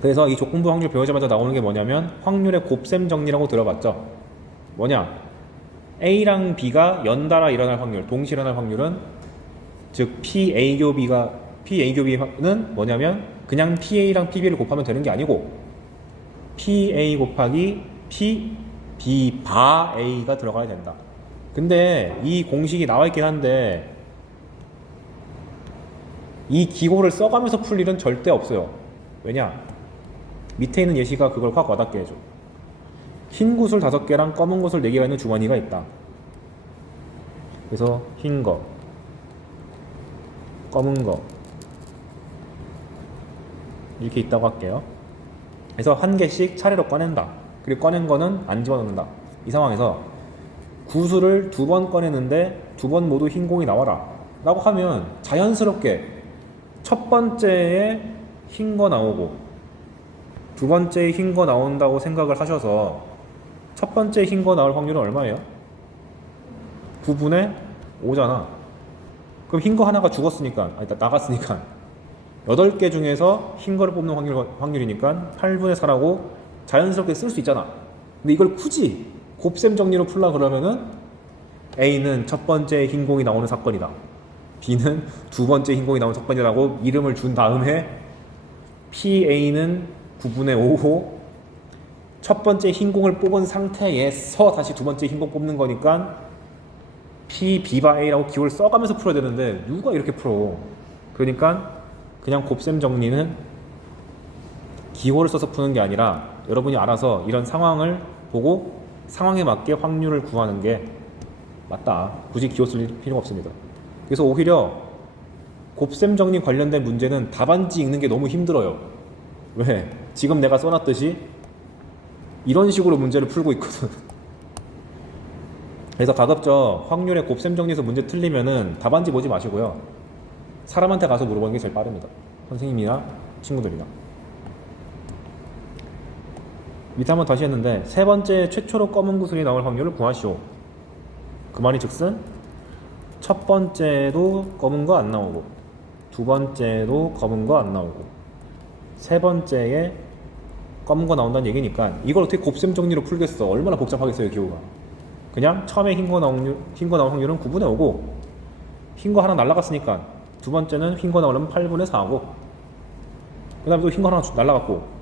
그래서 이 조건부 확률 배우자마자 나오는 게 뭐냐면 확률의 곱셈 정리라고 들어봤죠? 뭐냐? A랑 B가 연달아 일어날 확률, 동시에 일어날 확률은 즉 PA 교비는 뭐냐면 그냥 PA랑 PB를 곱하면 되는 게 아니고 PA 곱하기 B 바 A가 들어가야 된다. 근데 이 공식이 나와 있긴 한데 이 기호를 써가면서 풀 일은 절대 없어요. 왜냐? 밑에 있는 예시가 그걸 확 와닿게 해줘. 흰 구슬 5개랑 검은 구슬 4개가 있는 주머니가 있다. 그래서 흰 거, 검은 거 이렇게 있다고 할게요. 그래서 한 개씩 차례로 꺼낸다. 그리고 꺼낸 거는 안 집어넣는다. 이 상황에서 구슬을 2번 꺼내는데 2번 모두 흰 공이 나와라 라고 하면 자연스럽게 첫 번째에 흰 거 나오고 두 번째에 흰 거 나온다고 생각을 하셔서 첫 번째 흰 거 나올 확률은 얼마예요? 9분의 5잖아. 그럼 흰 거 하나가 죽었으니까, 나갔으니까 8개 중에서 흰 거를 뽑는 확률이니까 8분의 4라고 자연스럽게 쓸 수 있잖아. 근데 이걸 굳이 곱셈 정리로 풀라 그러면은 A는 첫 번째 흰 공이 나오는 사건이다. B는 두 번째 흰 공이 나오는 사건이라고 이름을 준 다음에 PA는 9분의 5호 첫 번째 흰 공을 뽑은 상태에서 다시 두 번째 흰 공 뽑는 거니까 P, B바 A라고 기호를 써가면서 풀어야 되는데 누가 이렇게 풀어? 그러니까 그냥 곱셈 정리는 기호를 써서 푸는 게 아니라 여러분이 알아서 이런 상황을 보고 상황에 맞게 확률을 구하는 게 맞다. 굳이 기호 쓸 필요가 없습니다. 그래서 오히려 곱셈 정리 관련된 문제는 답안지 읽는 게 너무 힘들어요. 왜? 지금 내가 써놨듯이 이런 식으로 문제를 풀고 있거든. 그래서 가급적 확률의 곱셈 정리에서 문제 틀리면은 답안지 보지 마시고요. 사람한테 가서 물어보는 게 제일 빠릅니다. 선생님이나 친구들이나. 밑에 한번 다시 했는데 세 번째 최초로 검은 구슬이 나올 확률을 구하시오. 그 말이 즉슨 첫 번째도 검은 거 안 나오고 두 번째도 검은 거 안 나오고 세 번째에 검은 거 나온다는 얘기니까 이걸 어떻게 곱셈 정리로 풀겠어? 얼마나 복잡하겠어요, 기호가. 그냥 처음에 흰 거 나올 확률은 9분의 5고 흰 거 하나 날라갔으니까 두 번째는 흰 거 나오려면 8분의 4고 그 다음에 또 흰 거 하나 날라갔고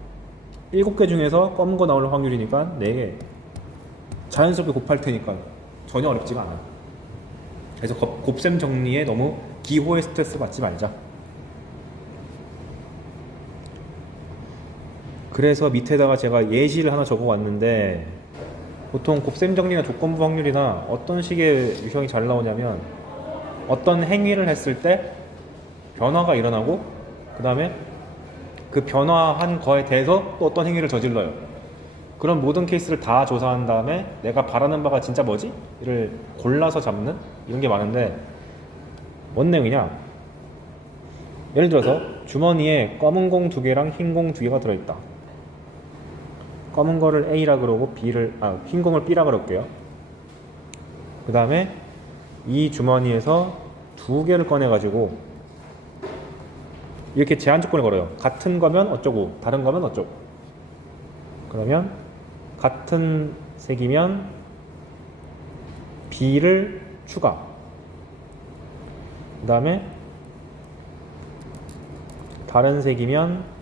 7개 중에서 검은 거 나올 확률이니까 4개 자연스럽게 곱할 테니까 전혀 어렵지가 않아요. 그래서 곱셈 정리에 너무 기호의 스트레스 받지 말자. 그래서 밑에다가 제가 예시를 하나 적어 왔는데 보통 곱셈 정리나 조건부 확률이나 어떤 식의 유형이 잘 나오냐면 어떤 행위를 했을 때 변화가 일어나고 그 다음에 그 변화한 거에 대해서 또 어떤 행위를 저질러요. 그런 모든 케이스를 다 조사한 다음에 내가 바라는 바가 진짜 뭐지? 이를 골라서 잡는 이런 게 많은데 뭔 내용이냐? 예를 들어서 주머니에 검은 공 2개랑 흰 공 2개가 들어있다. 검은 거를 A라 그러고 흰 공을 B라 그럴게요. 그 다음에 이 주머니에서 2개를 꺼내가지고 이렇게 제한 조건을 걸어요. 같은 거면 어쩌고 다른 거면 어쩌고. 그러면 같은 색이면 B를 추가. 그 다음에 다른 색이면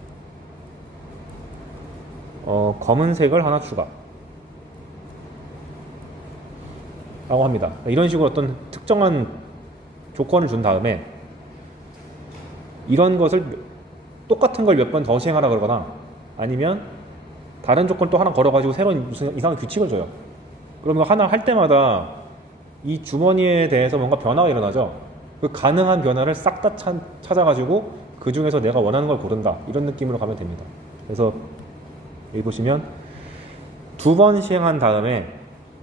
검은색을 하나 추가 라고 합니다. 이런 식으로 어떤 특정한 조건을 준 다음에 이런 것을 똑같은 걸 몇 번 더 시행하라 그러거나 아니면 다른 조건 또 하나 걸어가지고 새로운 무슨 이상한 규칙을 줘요. 그러면 하나 할 때마다 이 주머니에 대해서 뭔가 변화가 일어나죠. 그 가능한 변화를 싹 다 찾아가지고 그 중에서 내가 원하는 걸 고른다. 이런 느낌으로 가면 됩니다. 그래서 여기 보시면 2번 시행한 다음에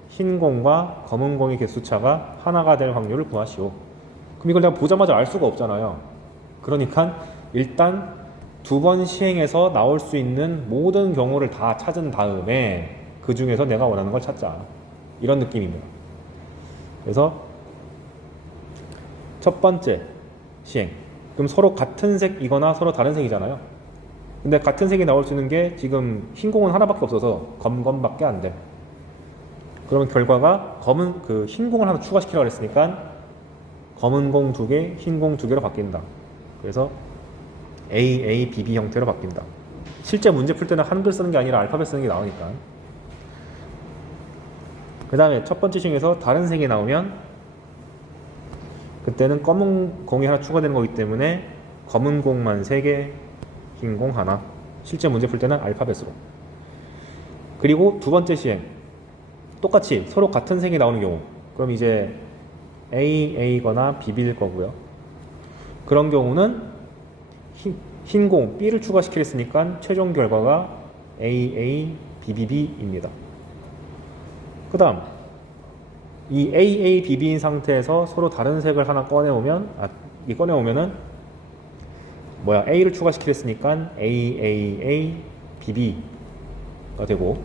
흰 공과 검은 공의 개수차가 하나가 될 확률을 구하시오. 그럼 이걸 내가 보자마자 알 수가 없잖아요. 그러니까 일단 2번 시행해서 나올 수 있는 모든 경우를 다 찾은 다음에 그 중에서 내가 원하는 걸 찾자. 이런 느낌입니다. 그래서 첫 번째 시행 그럼 서로 같은 색이거나 서로 다른 색이잖아요. 근데 같은 색이 나올 수 있는 게 지금 흰 공은 하나밖에 없어서 검밖에 안 돼. 그러면 결과가 검은 흰 공을 하나 추가시키라고 했으니까 검은 공 2개, 흰 공 2개로 바뀐다. 그래서 A, B, B 형태로 바뀐다. 실제 문제 풀 때는 한글 쓰는 게 아니라 알파벳 쓰는 게 나오니까. 그 다음에 첫 번째 시행에서 다른 색이 나오면 그때는 검은 공이 하나 추가되는 거기 때문에 검은 공만 3개, 흰 공 하나. 실제 문제 풀 때는 알파벳으로. 그리고 두 번째 시행 똑같이 서로 같은 색이 나오는 경우, 그럼 이제 A거나 B일 거고요. 그런 경우는 흰 공 B를 추가시키랬으니까 최종 결과가 AABB입니다. 그 다음 이 AABB인 상태에서 서로 다른 색을 하나 꺼내오면은 A를 추가시키랬으니까 AAABB가 되고,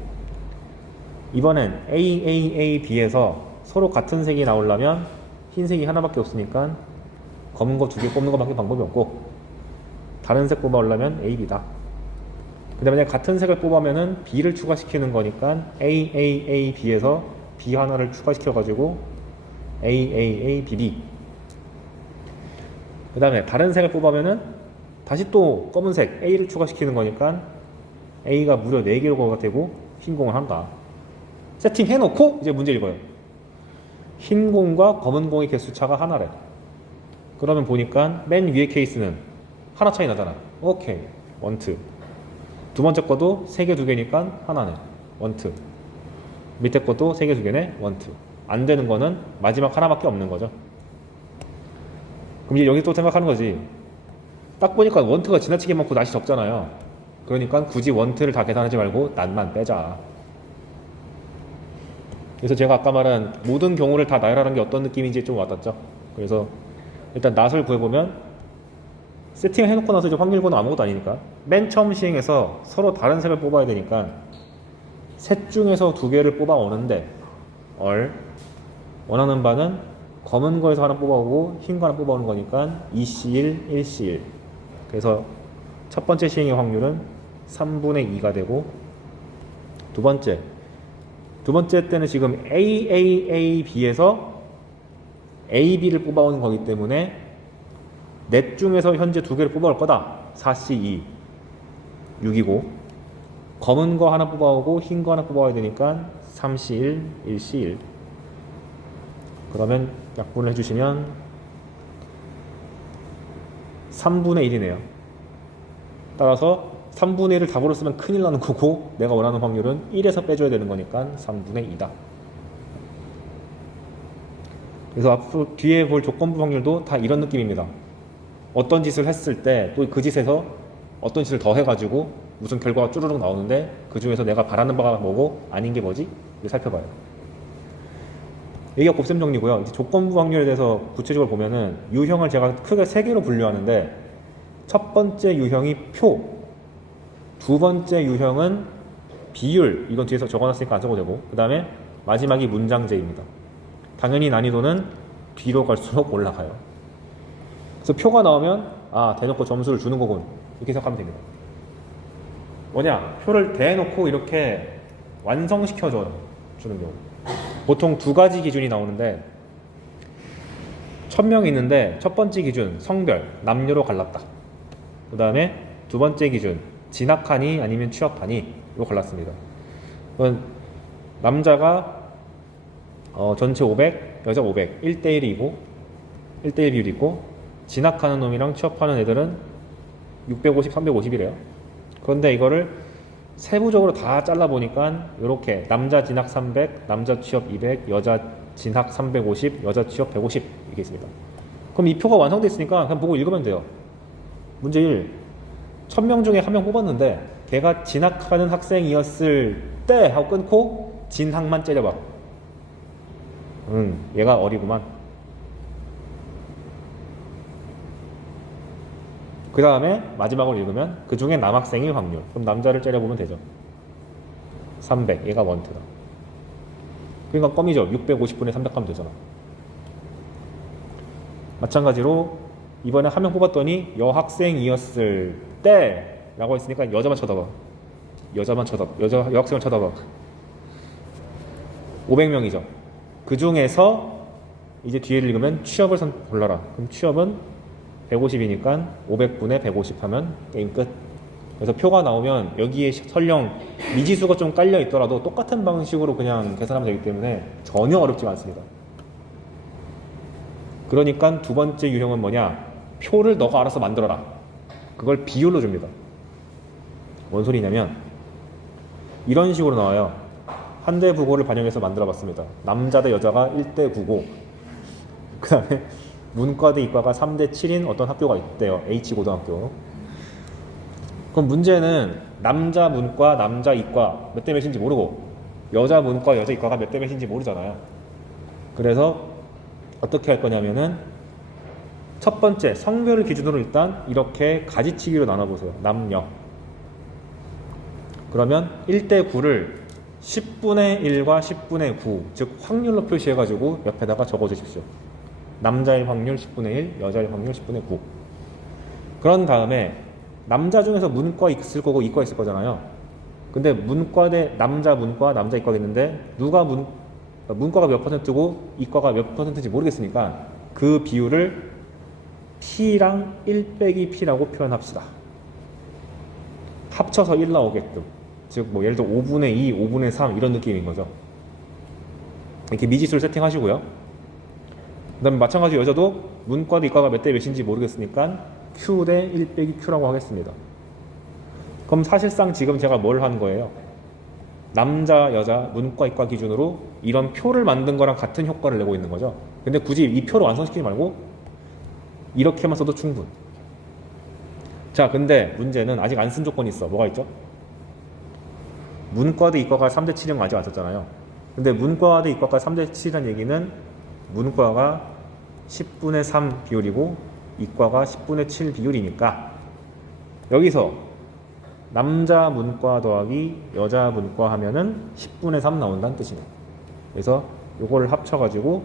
이번엔 AAAB에서 서로 같은 색이 나오려면 흰색이 하나밖에 없으니까 검은 거 2개 뽑는 것밖에 방법이 없고, 다른 색 뽑아오려면 AB다. 근데 만약 같은 색을 뽑으면은 B를 추가시키는 거니까 AAAB에서 B 하나를 추가시켜가지고 AAABB. 그 다음에 다른 색을 뽑으면은 다시 또 검은색 A를 추가시키는 거니까 A가 무려 4개가 되고 흰 공을 한다. 세팅해놓고 이제 문제 읽어요. 흰 공과 검은 공의 개수 차가 하나래. 그러면 보니까 맨 위에 케이스는 하나 차이 나잖아. 오케이, 1, 2. 두 번째 거도 3개 2개니까 하나네. 1, 2. 밑에 것도 3개 2개네. 1, 2. 안 되는 거는 마지막 하나밖에 없는 거죠. 그럼 이제 여기 또 생각하는 거지. 딱 보니까 1, 2가 지나치게 많고 낫이 적잖아요. 그러니까 굳이 1, 2를 다 계산하지 말고 낫만 빼자. 그래서 제가 아까 말한 모든 경우를 다 나열하는 게 어떤 느낌인지 좀 와닿죠. 그래서 일단 낫을 구해보면 세팅을 해놓고 나서 이제 확률고는 아무것도 아니니까 맨 처음 시행해서 서로 다른 색을 뽑아야 되니까 셋 중에서 2개를 뽑아오는데 원하는 바는 검은 거에서 하나 뽑아오고 흰 거 하나 뽑아오는 거니까 2C1, 1C1. 그래서 첫 번째 시행의 확률은 3분의 2가 되고, 두 번째 때는 지금 AAAB에서 AB를 뽑아오는 거기 때문에 넷 중에서 현재 2개를 뽑아올 거다. 4C2 6이고, 검은 거 하나 뽑아오고 흰 거 하나 뽑아와야 되니까 3C1 1C1. 그러면 약분을 해주시면 3분의 1이네요. 따라서 3분의 1을 답으로 쓰면 큰일 나는 거고, 내가 원하는 확률은 1에서 빼줘야 되는 거니까 3분의 2다. 그래서 앞으로 뒤에 볼 조건부 확률도 다 이런 느낌입니다. 어떤 짓을 했을 때 또 그 짓에서 어떤 짓을 더 해가지고 무슨 결과가 쭈르륵 나오는데 그 중에서 내가 바라는 바가 뭐고 아닌 게 뭐지? 이걸 살펴봐요. 여기가 곱셈 정리고요. 이제 조건부 확률에 대해서 구체적으로 보면은 유형을 제가 크게 3개로 분류하는데, 첫 번째 유형이 표, 두 번째 유형은 비율, 이건 뒤에서 적어놨으니까 안 적어도 되고, 그 다음에 마지막이 문장제입니다. 당연히 난이도는 뒤로 갈수록 올라가요. 그래서 표가 나오면 대놓고 점수를 주는 거군, 이렇게 생각하면 됩니다. 뭐냐, 표를 대놓고 이렇게 완성시켜 주는 경우. 보통 2가지 기준이 나오는데, 1000명이 있는데 첫 번째 기준 성별, 남녀로 갈랐다. 그 다음에 두 번째 기준 진학하니 아니면 취업하니로 갈랐습니다. 남자가 전체 500, 여자 500, 1대1이고 1대1 비율이 있고, 진학하는 놈이랑 취업하는 애들은 650, 350이래요. 그런데 이거를 세부적으로 다 잘라보니까 이렇게 남자 진학 300, 남자 취업 200, 여자 진학 350, 여자 취업 150 이게 있습니다. 그럼 이 표가 완성되어 있으니까 그냥 보고 읽으면 돼요. 문제 1. 1000명 중에 1명 뽑았는데 걔가 진학하는 학생이었을 때 하고 끊고 진학만 째려봐. 얘가 어리구만. 그 다음에 마지막으로 읽으면 그 중에 남학생일 확률. 그럼 남자를 째려보면 되죠. 300, 얘가 원트다. 그러니까 껌이죠. 650분의 300 하면 되잖아. 마찬가지로 이번에 한 명 뽑았더니 여학생이었을 때 라고 했으니까 여자만 쳐다봐. 여학생을 쳐다봐. 500명이죠. 그 중에서 이제 뒤에 읽으면 취업을 골라라. 그럼 취업은 150이니까 500분의 150 하면 게임 끝. 그래서 표가 나오면 여기에 설령 미지수가 좀 깔려 있더라도 똑같은 방식으로 그냥 계산하면 되기 때문에 전혀 어렵지 않습니다. 그러니까 두 번째 유형은 뭐냐? 표를 너가 알아서 만들어라. 그걸 비율로 줍니다. 뭔 소리냐면 이런 식으로 나와요. 한대 부고를 반영해서 만들어 봤습니다. 남자 대 여자가 1대 9고 그 다음에 문과 대 이과가 3대 7인 어떤 학교가 있대요. H고등학교. 그럼 문제는 남자 문과, 남자 이과 몇 대 몇인지 모르고 여자 문과, 여자 이과가 몇 대 몇인지 모르잖아요. 그래서 어떻게 할 거냐면은 첫 번째 성별을 기준으로 일단 이렇게 가지치기로 나눠보세요. 남녀. 그러면 1대 9를 10분의 1과 10분의 9, 즉 확률로 표시해가지고 옆에다가 적어주십시오. 남자의 확률 10분의 1, 여자의 확률 10분의 9. 그런 다음에 남자 중에서 문과 있을 거고 이과 있을 거잖아요. 근데 문과 대 남자 문과, 남자 이과가 있는데 누가 문과가 몇 %고 이과가 몇 %인지 모르겠으니까 그 비율을 T랑 1 빼기 P라고 표현합시다. 합쳐서 1 나오게끔. 즉 뭐 예를 들어 5분의 2, 5분의 3 이런 느낌인 거죠. 이렇게 미지수를 세팅하시고요. 그 다음에 마찬가지로 여자도 문과 대 이과가 몇 대 몇인지 모르겠으니까 Q 대 1 빼기 Q라고 하겠습니다. 그럼 사실상 지금 제가 뭘 한 거예요? 남자, 여자, 문과, 이과 기준으로 이런 표를 만든 거랑 같은 효과를 내고 있는 거죠. 근데 굳이 이 표를 완성시키지 말고 이렇게만 써도 충분. 자, 근데 문제는 아직 안 쓴 조건이 있어. 뭐가 있죠? 문과 대 이과가 3대 7은 아직 안 썼잖아요. 근데 문과 대 이과가 3대 7이라는 얘기는 문과가 10분의 3 비율이고 이과가 10분의 7 비율이니까 여기서 남자 문과 더하기 여자 문과 하면은 10분의 3 나온다는 뜻이네요. 그래서 요거를 합쳐가지고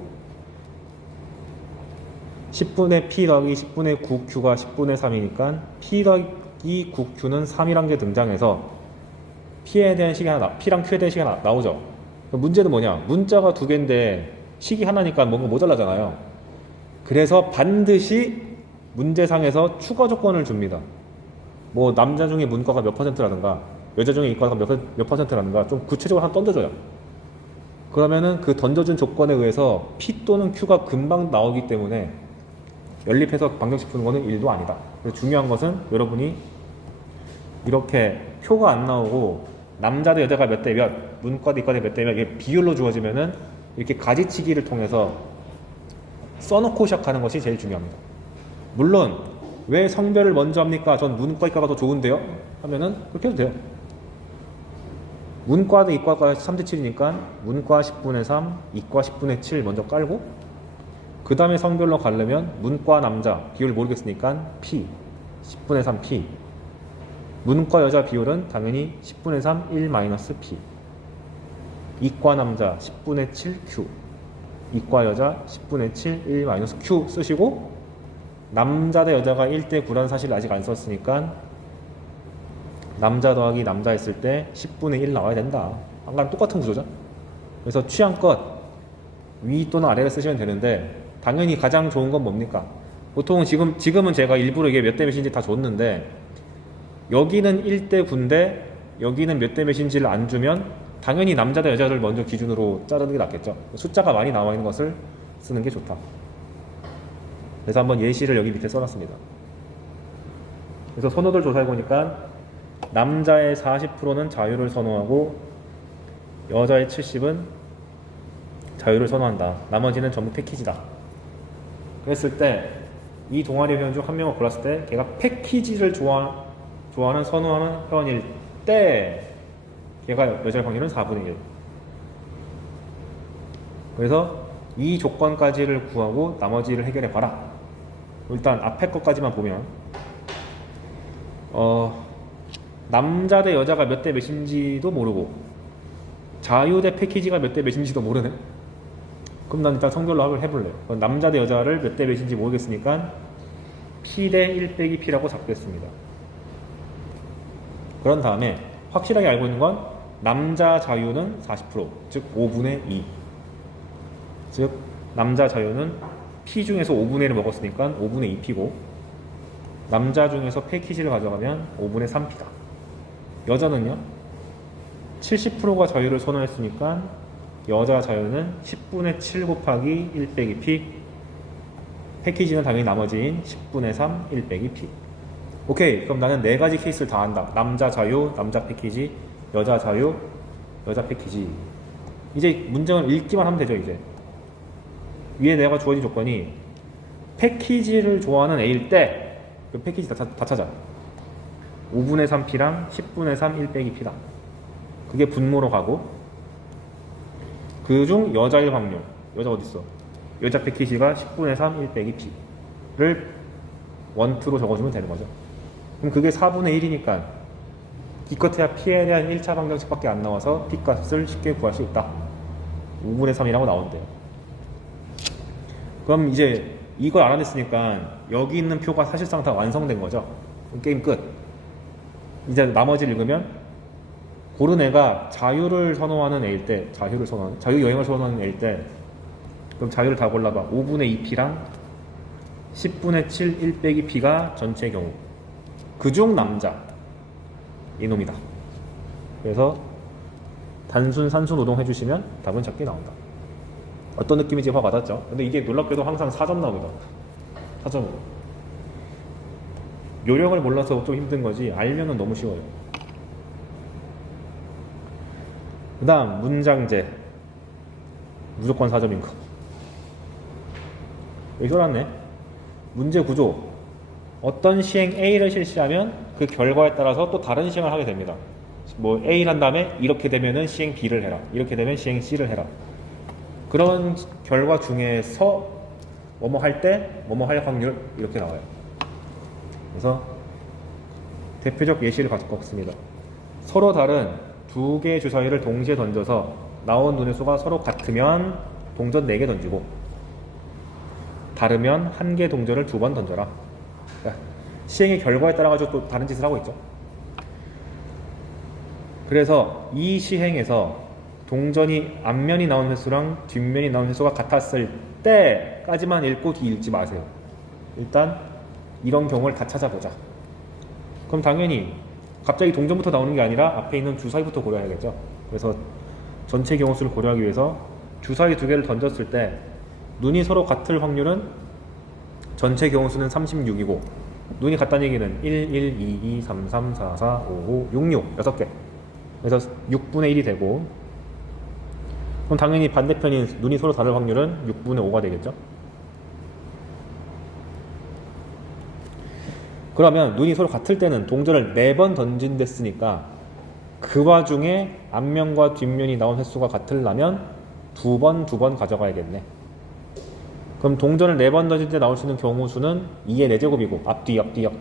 10분의 P 더하기 10분의 9Q가 10분의 3이니까 P 더하기 9Q는 3이란 게 등장해서 P에 대한 식이 하나, P랑 Q에 대한 식이 하나 나오죠. 문제는 뭐냐? 문자가 두 개인데 식이 하나니까 뭔가 모자라잖아요. 그래서 반드시 문제상에서 추가 조건을 줍니다. 뭐 남자 중에 문과가 몇 %라든가 여자 중에 이과가 몇 %라든가 좀 구체적으로 하나 던져줘요. 그러면은 그 던져준 조건에 의해서 P 또는 Q가 금방 나오기 때문에 연립해서 방정식 푸는 거는 1도 아니다. 그래서 중요한 것은 여러분이 이렇게 표가 안 나오고 남자 대 여자가 몇 대 몇, 문과 대 이과 대 몇 대 몇 이게 비율로 주어지면은 이렇게 가지치기를 통해서 써놓고 시작하는 것이 제일 중요합니다. 물론 왜 성별을 먼저 합니까? 전 문과 이과가 더 좋은데요? 하면은 그렇게 해도 돼요. 문과 대 이과가 3대 7이니까 문과 10분의 3, 이과 10분의 7 먼저 깔고 그 다음에 성별로 가려면 문과 남자 비율 모르겠으니까 P 10분의 3 P 문과 여자 비율은 당연히 10분의 3 1-P 이과 남자 10분의 7 Q 이과 여자 10분의 7 1-Q 쓰시고 남자 대 여자가 1대 9라는 사실을 아직 안 썼으니까 남자 더하기 남자 했을 때 10분의 1 나와야 된다. 아까랑 똑같은 구조죠. 그래서 취향껏 위 또는 아래를 쓰시면 되는데 당연히 가장 좋은 건 뭡니까? 보통 지금은 제가 일부러 이게 몇 대 몇인지 다 줬는데 여기는 1대 9인데 여기는 몇 대 몇인지를 안 주면 당연히 남자 대 여자를 먼저 기준으로 자르는 게 낫겠죠. 숫자가 많이 나와 있는 것을 쓰는 게 좋다. 그래서 한번 예시를 여기 밑에 써놨습니다. 그래서 선호들 조사해보니까 남자의 40%는 자유를 선호하고 여자의 70은 자유를 선호한다. 나머지는 전부 패키지다. 그랬을 때 이 동아리 회원 중 한 명을 골랐을 때 걔가 패키지를 좋아하는 선호하는 회원일 때 걔가 여자의 확률은 4분의 1. 그래서 이 조건까지를 구하고 나머지를 해결해 봐라. 일단 앞에 것까지만 보면 남자 대 여자가 몇 대 몇인지도 모르고 자유 대 패키지가 몇 대 몇인지도 모르네. 그럼 난 일단 성별로 합을 해볼래요. 남자 대 여자를 몇 대 몇인지 모르겠으니까 P 대 1 빼기 P라고 잡겠습니다. 그런 다음에 확실하게 알고 있는 건 남자 자유는 40%, 즉 5분의 2. 즉 남자 자유는 P 중에서 5분의 1을 먹었으니까 5분의 2P고 남자 중에서 패키지를 가져가면 5분의 3P다. 여자는요? 70%가 자유를 선언했으니까 여자 자유는 10분의 7 곱하기 1 빼기 P, 패키지는 당연히 나머지인 10분의 3 1 빼기 P. 오케이, 그럼 나는 네 가지 케이스를 다 한다. 남자 자유, 남자 패키지, 여자 자유, 여자 패키지. 이제 문장을 읽기만 하면 되죠. 이제 위에 내가 주어진 조건이 패키지를 좋아하는 A일 때 그 패키지 다 찾아. 5분의 3P랑 10분의 3 1 빼기 P다. 그게 분모로 가고, 그중 여자일 확률, 여자 어딨어? 여자 패키지가 10분의 3 1 빼기 P를 원투로 적어주면 되는 거죠. 그럼 그게 4분의 1이니까 기껏해야 P에 대한 1차 방정식밖에 안 나와서 P 값을 쉽게 구할 수 있다. 5분의 3이라고 나온대요. 그럼 이제 이걸 알아냈으니까 여기 있는 표가 사실상 다 완성된 거죠. 게임 끝. 이제 나머지를 읽으면 고른 애가 자유를 선호하는 애일 때, 자유 여행을 선호하는 애일 때, 그럼 자유를 다 골라봐. 5분의 2P랑 10분의 7 1 빼기 P가 전체의 경우. 그중 남자. 이놈이다. 그래서 단순 산수 노동 해주시면 답은 적게 나온다. 어떤 느낌인지 화 받았죠? 근데 이게 놀랍게도 항상 4점 나옵니다. 4점으로. 요령을 몰라서 좀 힘든 거지 알면은 너무 쉬워요. 그 다음 문장제. 무조건 4점인 거. 여기 써놨네. 문제 구조. 어떤 시행 A를 실시하면 그 결과에 따라서 또 다른 시행을 하게 됩니다. 뭐 A를 한 다음에 이렇게 되면은 시행 B를 해라. 이렇게 되면 시행 C를 해라. 그런 결과 중에서 뭐뭐 할 때 뭐뭐 할 확률 이렇게 나와요. 그래서 대표적 예시를 갖겠습니다. 서로 다른 두 개의 주사위를 동시에 던져서 나온 눈의 수가 서로 같으면 동전 4개 던지고 다르면 한 개 동전을 2번 던져라. 그러니까 시행의 결과에 따라 가지고 또 다른 짓을 하고 있죠. 그래서 이 시행에서 동전이 앞면이 나온 횟수랑 뒷면이 나온 횟수가 같았을 때까지만 읽고 뒤 읽지 마세요. 일단 이런 경우를 다 찾아보자. 그럼 당연히 갑자기 동전부터 나오는 게 아니라 앞에 있는 주사위부터 고려해야겠죠. 그래서 전체 경우수를 고려하기 위해서 주사위 2개를 던졌을 때 눈이 서로 같을 확률은 전체 경우수는 36이고 눈이 같다는 얘기는 1, 1, 2, 2, 3, 3, 4, 4, 5, 5, 6, 6 6개. 그래서 6분의 1이 되고, 그럼 당연히 반대편인 눈이 서로 다를 확률은 6분의 5가 되겠죠. 그러면 눈이 서로 같을 때는 동전을 4번 던진댔으니까 그 와중에 앞면과 뒷면이 나온 횟수가 같으려면 2번 가져가야겠네. 그럼 동전을 4번 던질 때 나올 수 있는 경우 수는 2의 4제곱이고 앞뒤 앞면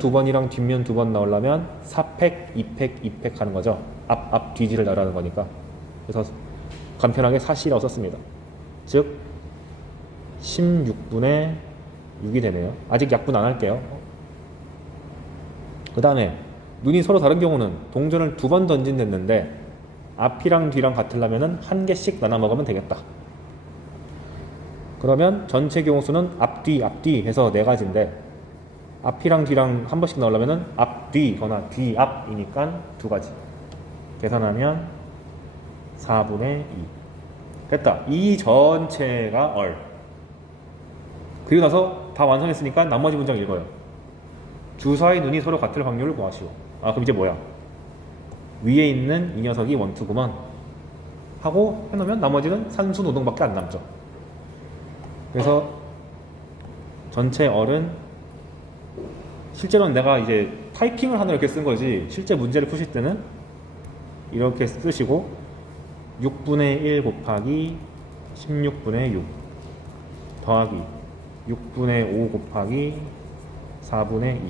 2번이랑 뒷면 2번 나오려면 4팩, 2팩, 2팩 하는 거죠. 앞, 뒤지를 나라는 거니까. 그래서 간편하게 4C라고 썼습니다. 즉 16분의 6이 되네요. 아직 약분 안 할게요. 그 다음에 눈이 서로 다른 경우는 동전을 2번 던진댔는데 앞이랑 뒤랑 같으려면 한 개씩 나눠 먹으면 되겠다. 그러면 전체 경우수는 앞뒤 해서 4가지인데 앞이랑 뒤랑 한 번씩 나오려면 앞뒤 거나 뒤앞이니까 2가지. 계산하면 4분의 2. 됐다. 이 전체가 얼. 그리고 나서 다 완성했으니까 나머지 문장 읽어요. 주사위 눈이 서로 같을 확률을 구하시오. 그럼 이제 뭐야? 위에 있는 이 녀석이 원투구먼 하고 해놓으면 나머지는 산수 노동밖에 안 남죠. 그래서 전체 얼은 실제로는 내가 이제 타이핑을 하느라 이렇게 쓴 거지 실제 문제를 푸실 때는 이렇게 쓰시고 6분의 1 곱하기 16분의 6 더하기 6분의 5 곱하기 4분의 2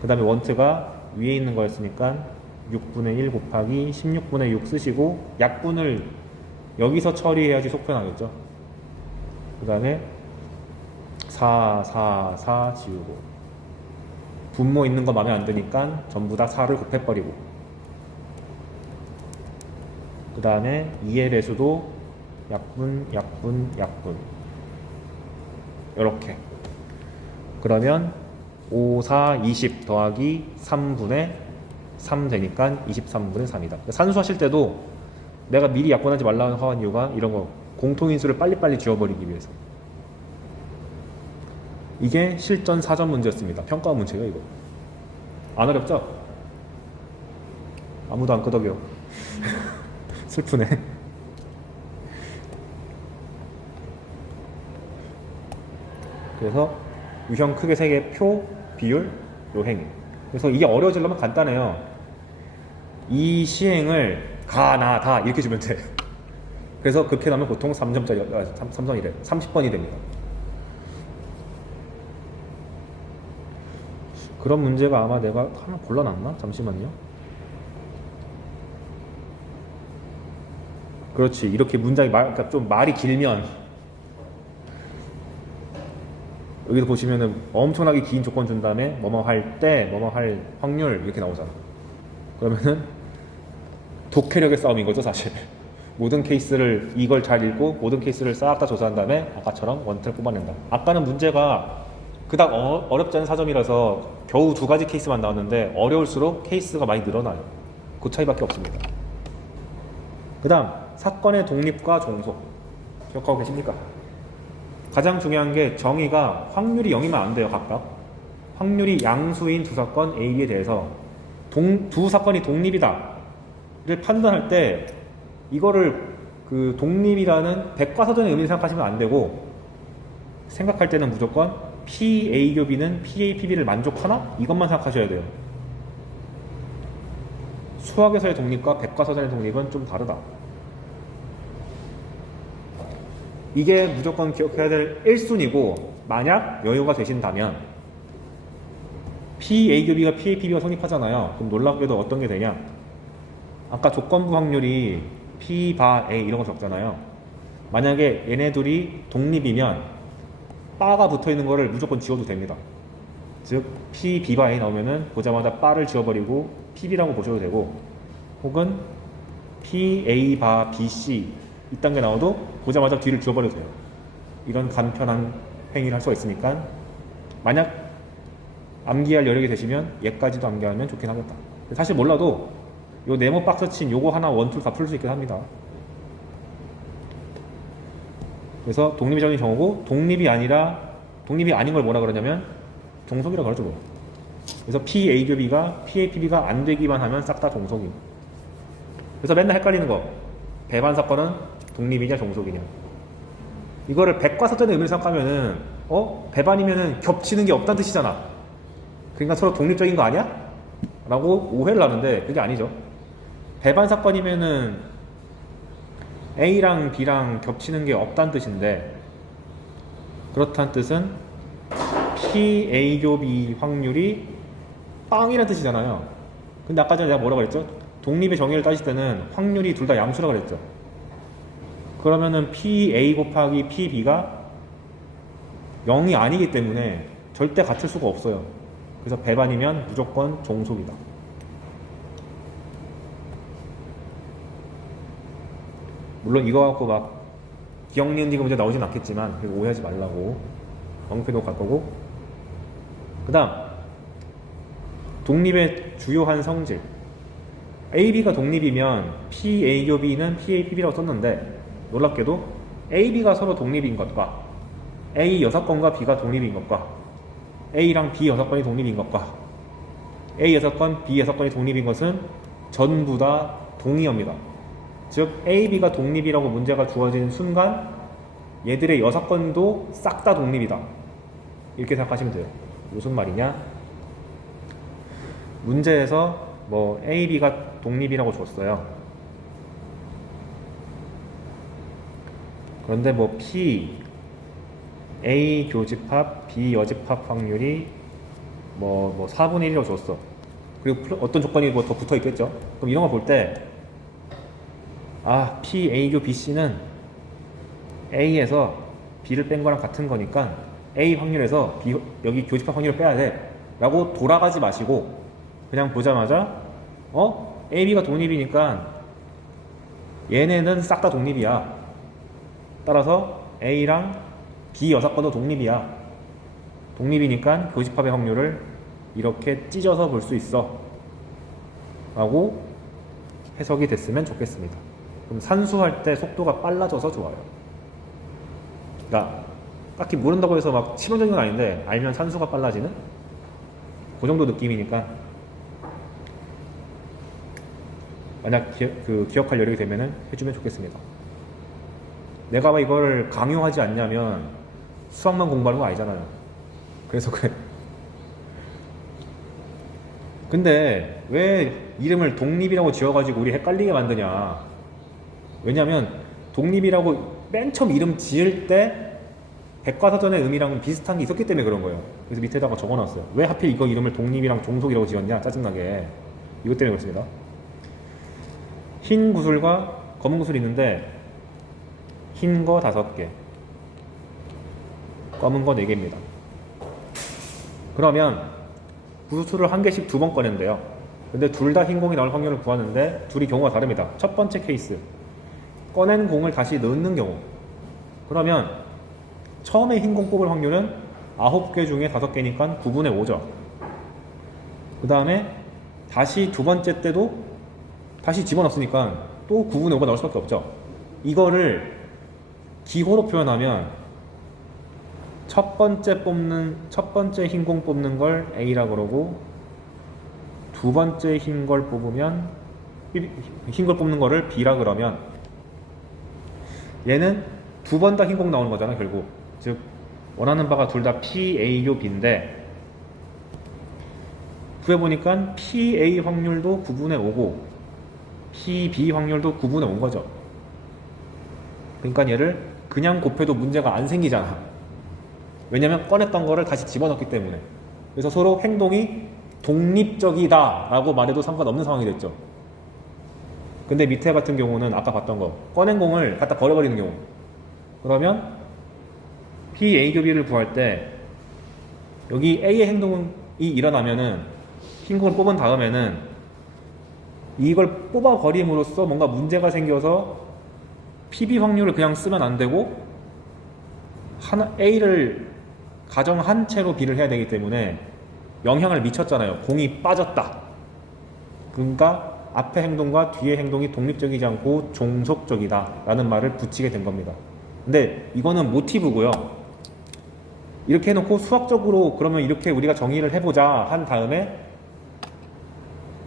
그 다음에 원트가 위에 있는 거였으니까 6분의 1 곱하기 16분의 6 쓰시고 약분을 여기서 처리해야지 속편하겠죠. 그 다음에 4, 4, 4 지우고 분모 있는 거 마음에 안 드니까 전부 다 4를 곱해버리고 그 다음에 2의 배수도 약분, 약분, 약분 요렇게 그러면 5, 4, 20 더하기 3분의 3 되니까 23분의 3이다. 산수 하실 때도 내가 미리 약분하지 말라고 한 이유가 이런 거 공통인수를 빨리빨리 지워버리기 위해서. 이게 실전 사전 문제였습니다. 평가 문제예요 이거. 안 어렵죠? 아무도 안 끄덕여. 슬프네. 그래서 유형 크게 3개 표, 비율, 요행. 그래서 이게 어려워지려면 간단해요. 이 시행을 가, 나, 다 이렇게 주면 돼. 그래서 그렇게 나면 보통 3점짜리, 3점이래. 30번이 됩니다. 그런 문제가 아마 내가 하나 골라놨나? 잠시만요. 그렇지. 이렇게 문장이 그러니까 좀 말이 길면 여기서 보시면은 엄청나게 긴 조건 준 다음에 뭐뭐 할 때, 뭐뭐 할 확률 이렇게 나오잖아. 그러면은 독해력의 싸움인 거죠 사실. 모든 케이스를 이걸 잘 읽고 모든 케이스를 싹 다 조사한 다음에 아까처럼 원태를 뽑아낸다. 아까는 문제가 그닥 어렵지 않은 사점이라서 겨우 2가지 케이스만 나왔는데 어려울수록 케이스가 많이 늘어나요. 그 차이밖에 없습니다. 그 다음 사건의 독립과 종속 기억하고 계십니까? 가장 중요한 게 정의가 확률이 0이면 안 돼요. 각각 확률이 양수인 두 사건 A, B에 대해서 두 사건이 독립이다 를 판단할 때 이거를 그 독립이라는 백과사전의 의미를 생각하시면 안 되고 생각할 때는 무조건 PA 교비는 PA, PB를 만족하나? 이것만 생각하셔야 돼요. 수학에서의 독립과 백과사전의 독립은 좀 다르다. 이게 무조건 기억해야 될 1순위고 만약 여유가 되신다면 PA 교비가 PA, PB가 성립하잖아요. 그럼 놀랍게도 어떤 게 되냐? 아까 조건부 확률이 P, 바, A 이런 거 적잖아요. 만약에 얘네 둘이 독립이면 바가 붙어있는 거를 무조건 지워도 됩니다. 즉 P, B, 바, A 나오면은 보자마자 바를 지워버리고 PB라고 보셔도 되고 혹은 P, A, 바, B, C 이딴 게 나와도 보자마자 뒤를 지워버려도 돼요. 이런 간편한 행위를 할 수가 있으니까 만약 암기할 여력이 되시면 얘까지도 암기하면 좋긴 하겠다. 사실 몰라도 요 네모 박스 친 요거 하나 원툴 다 풀 수 있긴 합니다. 그래서 독립적인 정오고 독립이 아닌 걸 뭐라 그러냐면 종속이라고 그러죠 뭐. 그래서 PA 교비가 PA, PB가 안 되기만 하면 싹 다 종속임. 그래서 맨날 헷갈리는 거 배반 사건은 독립이냐 종속이냐. 이거를 백과사전의 의미를 생각하면은 배반이면은 겹치는 게 없다는 뜻이잖아. 그러니까 서로 독립적인 거 아니야? 라고 오해를 하는데 그게 아니죠. 배반 사건이면은 A랑 B랑 겹치는 게 없다는 뜻인데 그렇다는 뜻은 PA 교비 확률이 빵이라는 뜻이잖아요. 근데 아까 전에 내가 뭐라고 그랬죠? 독립의 정의를 따질 때는 확률이 둘 다 양수라고 그랬죠. 그러면은 PA 곱하기 PB가 0이 아니기 때문에 절대 같을 수가 없어요. 그래서 배반이면 무조건 종속이다. 물론 이거 갖고 막 기억 니은 디귿 문제 나오진 않겠지만 그래서 오해하지 말라고 언급해놓고 갈 거고. 그 다음 독립의 주요한 성질 AB가 독립이면 PA 교비는 PA, PB라고 썼는데 놀랍게도 A, B가 서로 독립인 것과 A 6건과 B가 독립인 것과 A랑 B 6건이 독립인 것과 A 6건, B 6건이 독립인 것은 전부 다 동의어입니다. 즉 A, B가 독립이라고 문제가 주어진 순간 얘들의 6건도 싹 다 독립이다. 이렇게 생각하시면 돼요. 무슨 말이냐? 문제에서 뭐 A, B가 독립이라고 줬어요. 그런데 뭐 P, A 교집합, B 여집합 확률이 뭐 4분의 1이라고 줬어. 그리고 어떤 조건이 뭐 더 붙어 있겠죠. 그럼 이런 거 볼 때 P, A 교 B, C는 A에서 B를 뺀 거랑 같은 거니까 A 확률에서 B, 여기 교집합 확률을 빼야 돼 라고 돌아가지 마시고 그냥 보자마자 A, B가 독립이니까 얘네는 싹 다 독립이야. 따라서 A랑 B 여사건도 독립이야. 독립이니까 교집합의 확률을 이렇게 찢어서 볼 수 있어 라고 해석이 됐으면 좋겠습니다. 그럼 산수할 때 속도가 빨라져서 좋아요. 그러니까 딱히 모른다고 해서 막 치명적인 건 아닌데 알면 산수가 빨라지는 그 정도 느낌이니까 만약 기억할 여력이 되면 해주면 좋겠습니다. 내가 왜 이걸 강요하지 않냐면 수학만 공부하는 거 아니잖아요. 그래서 그래. 근데 왜 이름을 독립이라고 지어가지고 우리 헷갈리게 만드냐. 왜냐면 독립이라고 맨 처음 이름 지을 때 백과사전의 의미랑 비슷한 게 있었기 때문에 그런 거예요. 그래서 밑에다가 적어놨어요. 왜 하필 이거 이름을 독립이랑 종속이라고 지었냐. 짜증나게. 이것 때문에 그렇습니다. 흰 구슬과 검은 구슬이 있는데 흰 거 5개, 검은 거 4개입니다. 그러면 구슬을 1개씩 2번 꺼낸대요. 근데 둘 다 흰 공이 나올 확률을 구하는데 둘이 경우가 다릅니다. 첫 번째 케이스, 꺼낸 공을 다시 넣는 경우. 그러면 처음에 흰 공 뽑을 확률은 9개 중에 5개니까 9분의 5죠. 그 다음에 다시 두 번째 때도 다시 집어넣었으니까 또 9분의 5가 나올 수밖에 없죠. 이거를 기호로 표현하면 첫 번째 흰 공 뽑는 걸 A라 그러고 두 번째 흰 걸 뽑으면 흰 걸 뽑는 거를 B라 그러면 얘는 두 번 다 흰 공 나오는 거잖아. 결국 즉 원하는 바가 둘 다 PA요 B인데 구해보니까 PA 확률도 9분의 5고 PB 확률도 9분의 5인 거죠. 그러니까 얘를 그냥 곱해도 문제가 안 생기잖아. 왜냐면 꺼냈던 거를 다시 집어넣기 때문에. 그래서 서로 행동이 독립적이다 라고 말해도 상관없는 상황이 됐죠. 근데 밑에 같은 경우는 아까 봤던 거 꺼낸 공을 갖다 버려버리는 경우. 그러면 PA교비를 구할 때 여기 A의 행동이 일어나면은 흰 공을 뽑은 다음에는 이걸 뽑아버림으로써 뭔가 문제가 생겨서 PB 확률을 그냥 쓰면 안 되고 A를 가정한 채로 B를 해야 되기 때문에 영향을 미쳤잖아요. 공이 빠졌다. 그러니까 앞의 행동과 뒤의 행동이 독립적이지 않고 종속적이다 라는 말을 붙이게 된 겁니다. 근데 이거는 모티브고요. 이렇게 해놓고 수학적으로 그러면 이렇게 우리가 정의를 해보자 한 다음에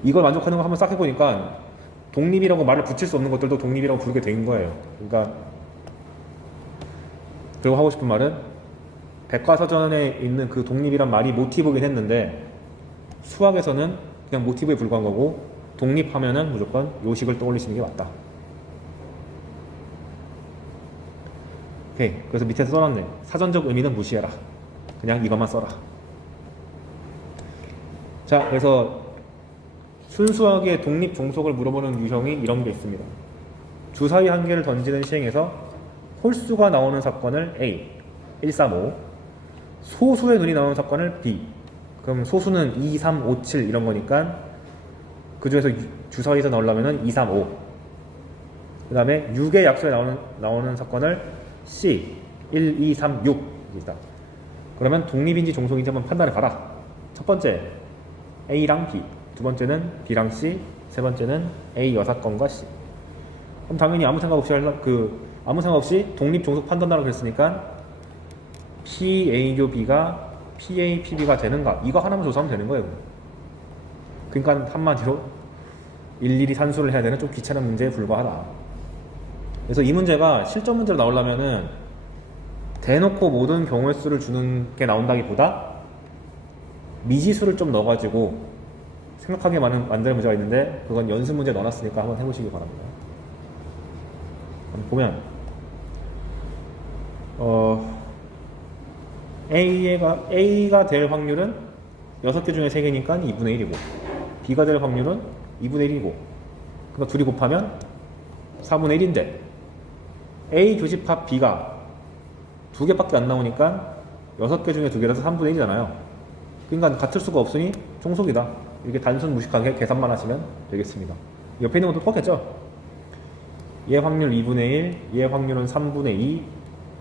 이걸 만족하는 거 한번 싹 해보니까 독립이라고 말을 붙일 수 없는 것들도 독립이라고 부르게 된 거예요. 그러니까 그리고 하고 싶은 말은 백과사전에 있는 그 독립이란 말이 모티브긴 했는데 수학에서는 그냥 모티브에 불과한 거고 독립하면은 무조건 요식을 떠올리시는 게 맞다. 오케이. 그래서 밑에서 써놨네. 사전적 의미는 무시해라. 그냥 이것만 써라. 자, 그래서 순수하게 독립 종속을 물어보는 유형이 이런 게 있습니다. 주사위 한 개를 던지는 시행에서 홀수가 나오는 사건을 A 135, 소수의 눈이 나오는 사건을 B. 그럼 소수는 2, 3, 5, 7 이런 거니까 그 중에서 주사위에서 나오려면 2, 3, 5. 그 다음에 6의 약수에 나오는 사건을 C 1, 2, 3, 6 이다. 그러면 독립인지 종속인지 한번 판단해 봐라. 첫 번째 A랑 B, 두 번째는 B랑 C, 세 번째는 A 여사건과 C. 그럼 당연히 아무 생각 없이 독립 종속 판단하라고 그랬으니까 PA교 B가 PA, PB가 되는가? 이거 하나만 조사하면 되는 거예요. 그러니까 한마디로 일일이 산수를 해야 되는 좀 귀찮은 문제에 불과하다. 그래서 이 문제가 실전 문제로 나오려면은 대놓고 모든 경우의 수를 주는 게 나온다기보다 미지수를 좀 넣어가지고 생각하게 만드는 문제가 있는데 그건 연습 문제 넣어놨으니까 한번 해보시기 바랍니다. 보면 A가 될 확률은 6개 중에 3개니까 2분의 1이고 B가 될 확률은 2분의 1이고 그러니까 둘이 곱하면 4분의 1인데 A 교집합 B가 2개밖에 안 나오니까 6개 중에 2개라서 3분의 1이잖아요. 그러니까 같을 수가 없으니 종속이다. 이렇게 단순 무식하게 계산만 하시면 되겠습니다. 옆에 있는 것도 똑같겠죠? 얘 확률 2분의 1, 얘 확률은 3분의 2,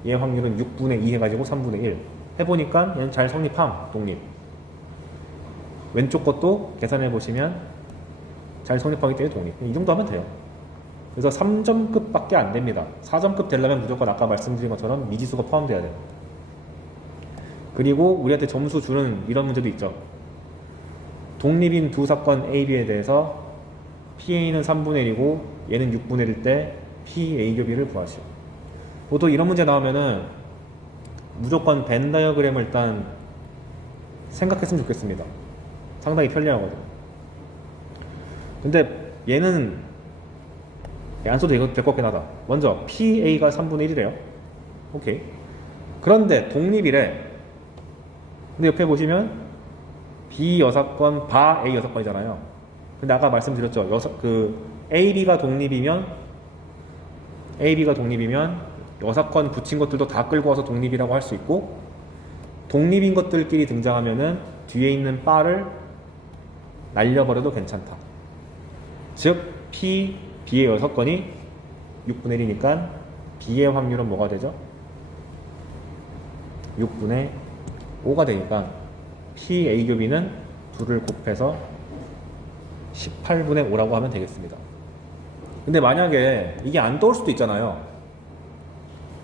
얘 확률은 6분의 2 해가지고 3분의 1 해보니까 얘는 잘 성립함, 독립. 왼쪽 것도 계산해 보시면 잘 성립하기 때문에 독립. 이 정도 하면 돼요. 그래서 3점급 밖에 안 됩니다. 4점급 되려면 무조건 아까 말씀드린 것처럼 미지수가 포함돼야 돼요. 그리고 우리한테 점수 주는 이런 문제도 있죠. 독립인 두 사건 A, B에 대해서 PA는 3분의 1이고 얘는 6분의 1일 때 PA 교 B를 구하시오. 보통 이런 문제 나오면은 무조건 벤 다이어그램을 일단 생각했으면 좋겠습니다. 상당히 편리하거든. 근데 얘는 안 써도 될 것 같긴 하다. 먼저 PA가 3분의 1이래요. 오케이. 그런데 독립이래. 근데 옆에 보시면 B 여사건 바 A 여사건이잖아요. 근데 아까 말씀드렸죠. AB가 독립이면 여사건 붙인 것들도 다 끌고 와서 독립이라고 할 수 있고, 독립인 것들끼리 등장하면은 뒤에 있는 바를 날려버려도 괜찮다. 즉 P, B의 여사건이 6분의 1이니까 B의 확률은 뭐가 되죠? 6분의 5가 되니까 PA 교 B는 2를 곱해서 18분의 5라고 하면 되겠습니다. 근데 만약에 이게 안 떠올 수도 있잖아요.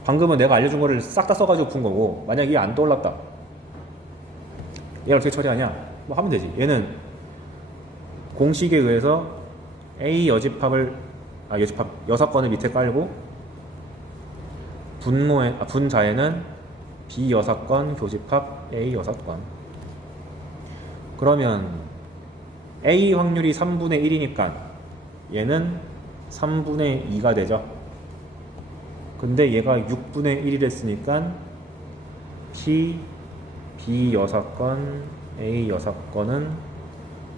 방금은 내가 알려준 거를 싹 다 써가지고 푼 거고, 만약에 이게 안 떠올랐다. 얘를 어떻게 처리하냐? 뭐 하면 되지. 얘는 공식에 의해서 A 여사건을 밑에 깔고 분자에는 B 여사건 교집합 A 여사건. 그러면 A 확률이 3분의 1이니까 얘는 3분의 2가 되죠. 근데 얘가 6분의 1이 됐으니까 B 여사건 A 여사건은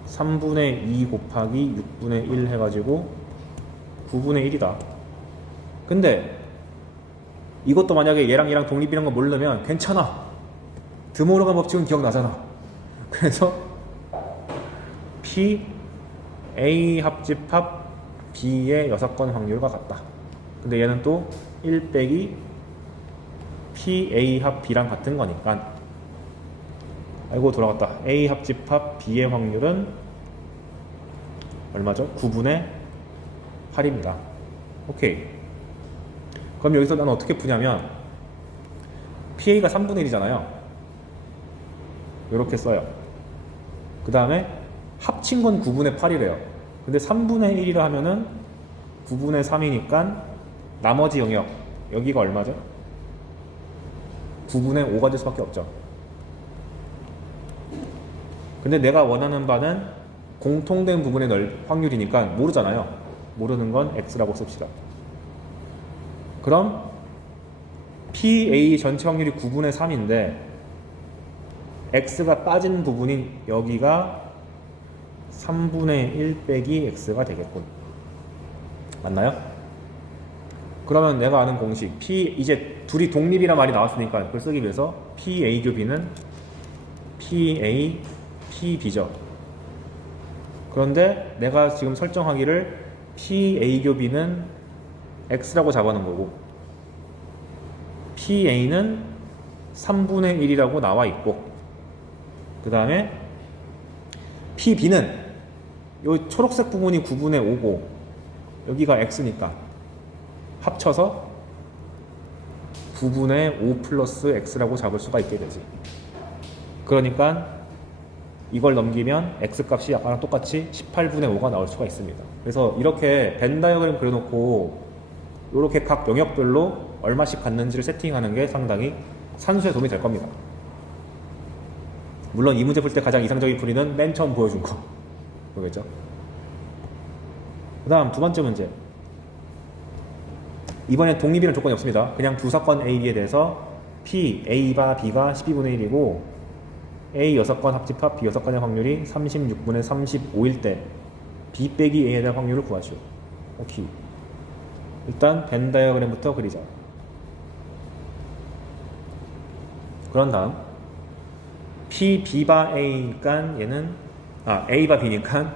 3분의 2 곱하기 6분의 1 해가지고 9분의 1이다. 근데 이것도 만약에 얘랑 독립이란 거 모르면 괜찮아. 드모르간 법칙은 기억나잖아. 그래서 P A 합집합 B의 여사건 확률과 같다. 근데 얘는 또 1 빼기 P A 합 B랑 같은 거니까, 아이고 돌아갔다. A 합집합 B의 확률은 얼마죠? 9분의 8입니다. 오케이. 그럼 여기서 나는 어떻게 푸냐면 PA가 3분의 1이잖아요. 이렇게 써요. 그 다음에 합친 건 9분의 8이래요. 근데 3분의 1이라 하면은 9분의 3이니까 나머지 영역, 여기가 얼마죠? 9분의 5가 될 수밖에 없죠. 근데 내가 원하는 바는 공통된 부분의 확률이니까 모르잖아요. 모르는 건 X라고 씁시다. 그럼 PA 전체 확률이 9분의 3인데 X가 빠진 부분인 여기가 3분의 1 빼기 X가 되겠군. 맞나요? 그러면 내가 아는 공식 이제 둘이 독립이란 말이 나왔으니까 그걸 쓰기 위해서 PA 교 B는 PA PB죠. 그런데 내가 지금 설정하기를 PA 교 B는 X라고 잡아놓은 거고 PA는 3분의 1이라고 나와 있고, 그 다음에 PB는 이 초록색 부분이 9분의 5고 여기가 X니까 합쳐서 9분의 5 플러스 X라고 잡을 수가 있게 되지. 그러니까 이걸 넘기면 X 값이 아까랑 똑같이 18분의 5가 나올 수가 있습니다. 그래서 이렇게 벤 다이어그램 그려놓고 이렇게 각 영역별로 얼마씩 갖는지를 세팅하는 게 상당히 산수에 도움이 될 겁니다. 물론 이 문제 풀 때 가장 이상적인 풀이는 맨 처음 보여준 거. 그거겠죠? 그 다음 두 번째 문제. 이번엔 독립이라는 조건이 없습니다. 그냥 두 사건 A, B에 대해서 P, A바 B가 12분의 1이고 A 여사건 합집합 B 여사건의 확률이 36분의 35일 때 B 빼기 A에 대한 확률을 구하시오. 오케이. 일단 벤 다이어그램부터 그리자. 그런 다음 P, B바 A니까 얘는 A바 B니까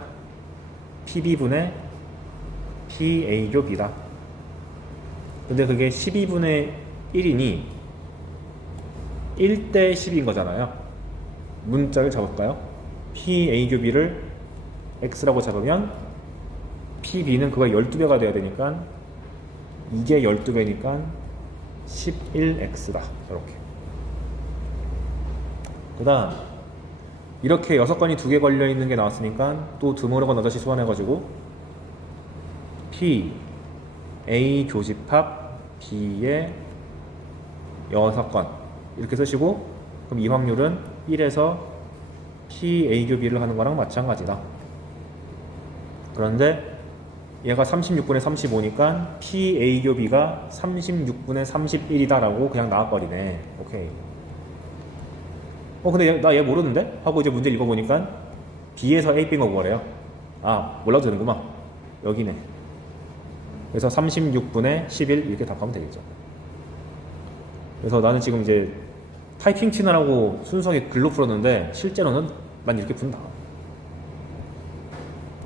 PB분의 PA 교 B다. 근데 그게 12분의 1이니 1대 10인 거잖아요. 문자를 잡을까요? PA 교 B를 X라고 잡으면 PB는 그거 12배가 돼야 되니까 이게 12배니까 11X다. 이렇게. 그 다음 이렇게 6건이 2개 걸려있는 게 나왔으니까 또 드모르건 너다시 소환해가지고 P A 교집합 B의 6건 이렇게 쓰시고 그럼 이 확률은 1에서 P A 교 B를 하는 거랑 마찬가지다. 그런데 얘가 36분의 35니까 P A 교 B가 36분의 31이다 라고 그냥 나와버리네. 오케이. 근데 나 얘 모르는데? 하고 이제 문제 읽어보니까 B에서 A 뺀 거 뭐래요? 몰라도 되는구만. 여기네. 그래서 36분의 11 이렇게 답하면 되겠죠. 그래서 나는 지금 이제 타이핑 치느라고 순수하게 글로 풀었는데 실제로는 난 이렇게 푼다.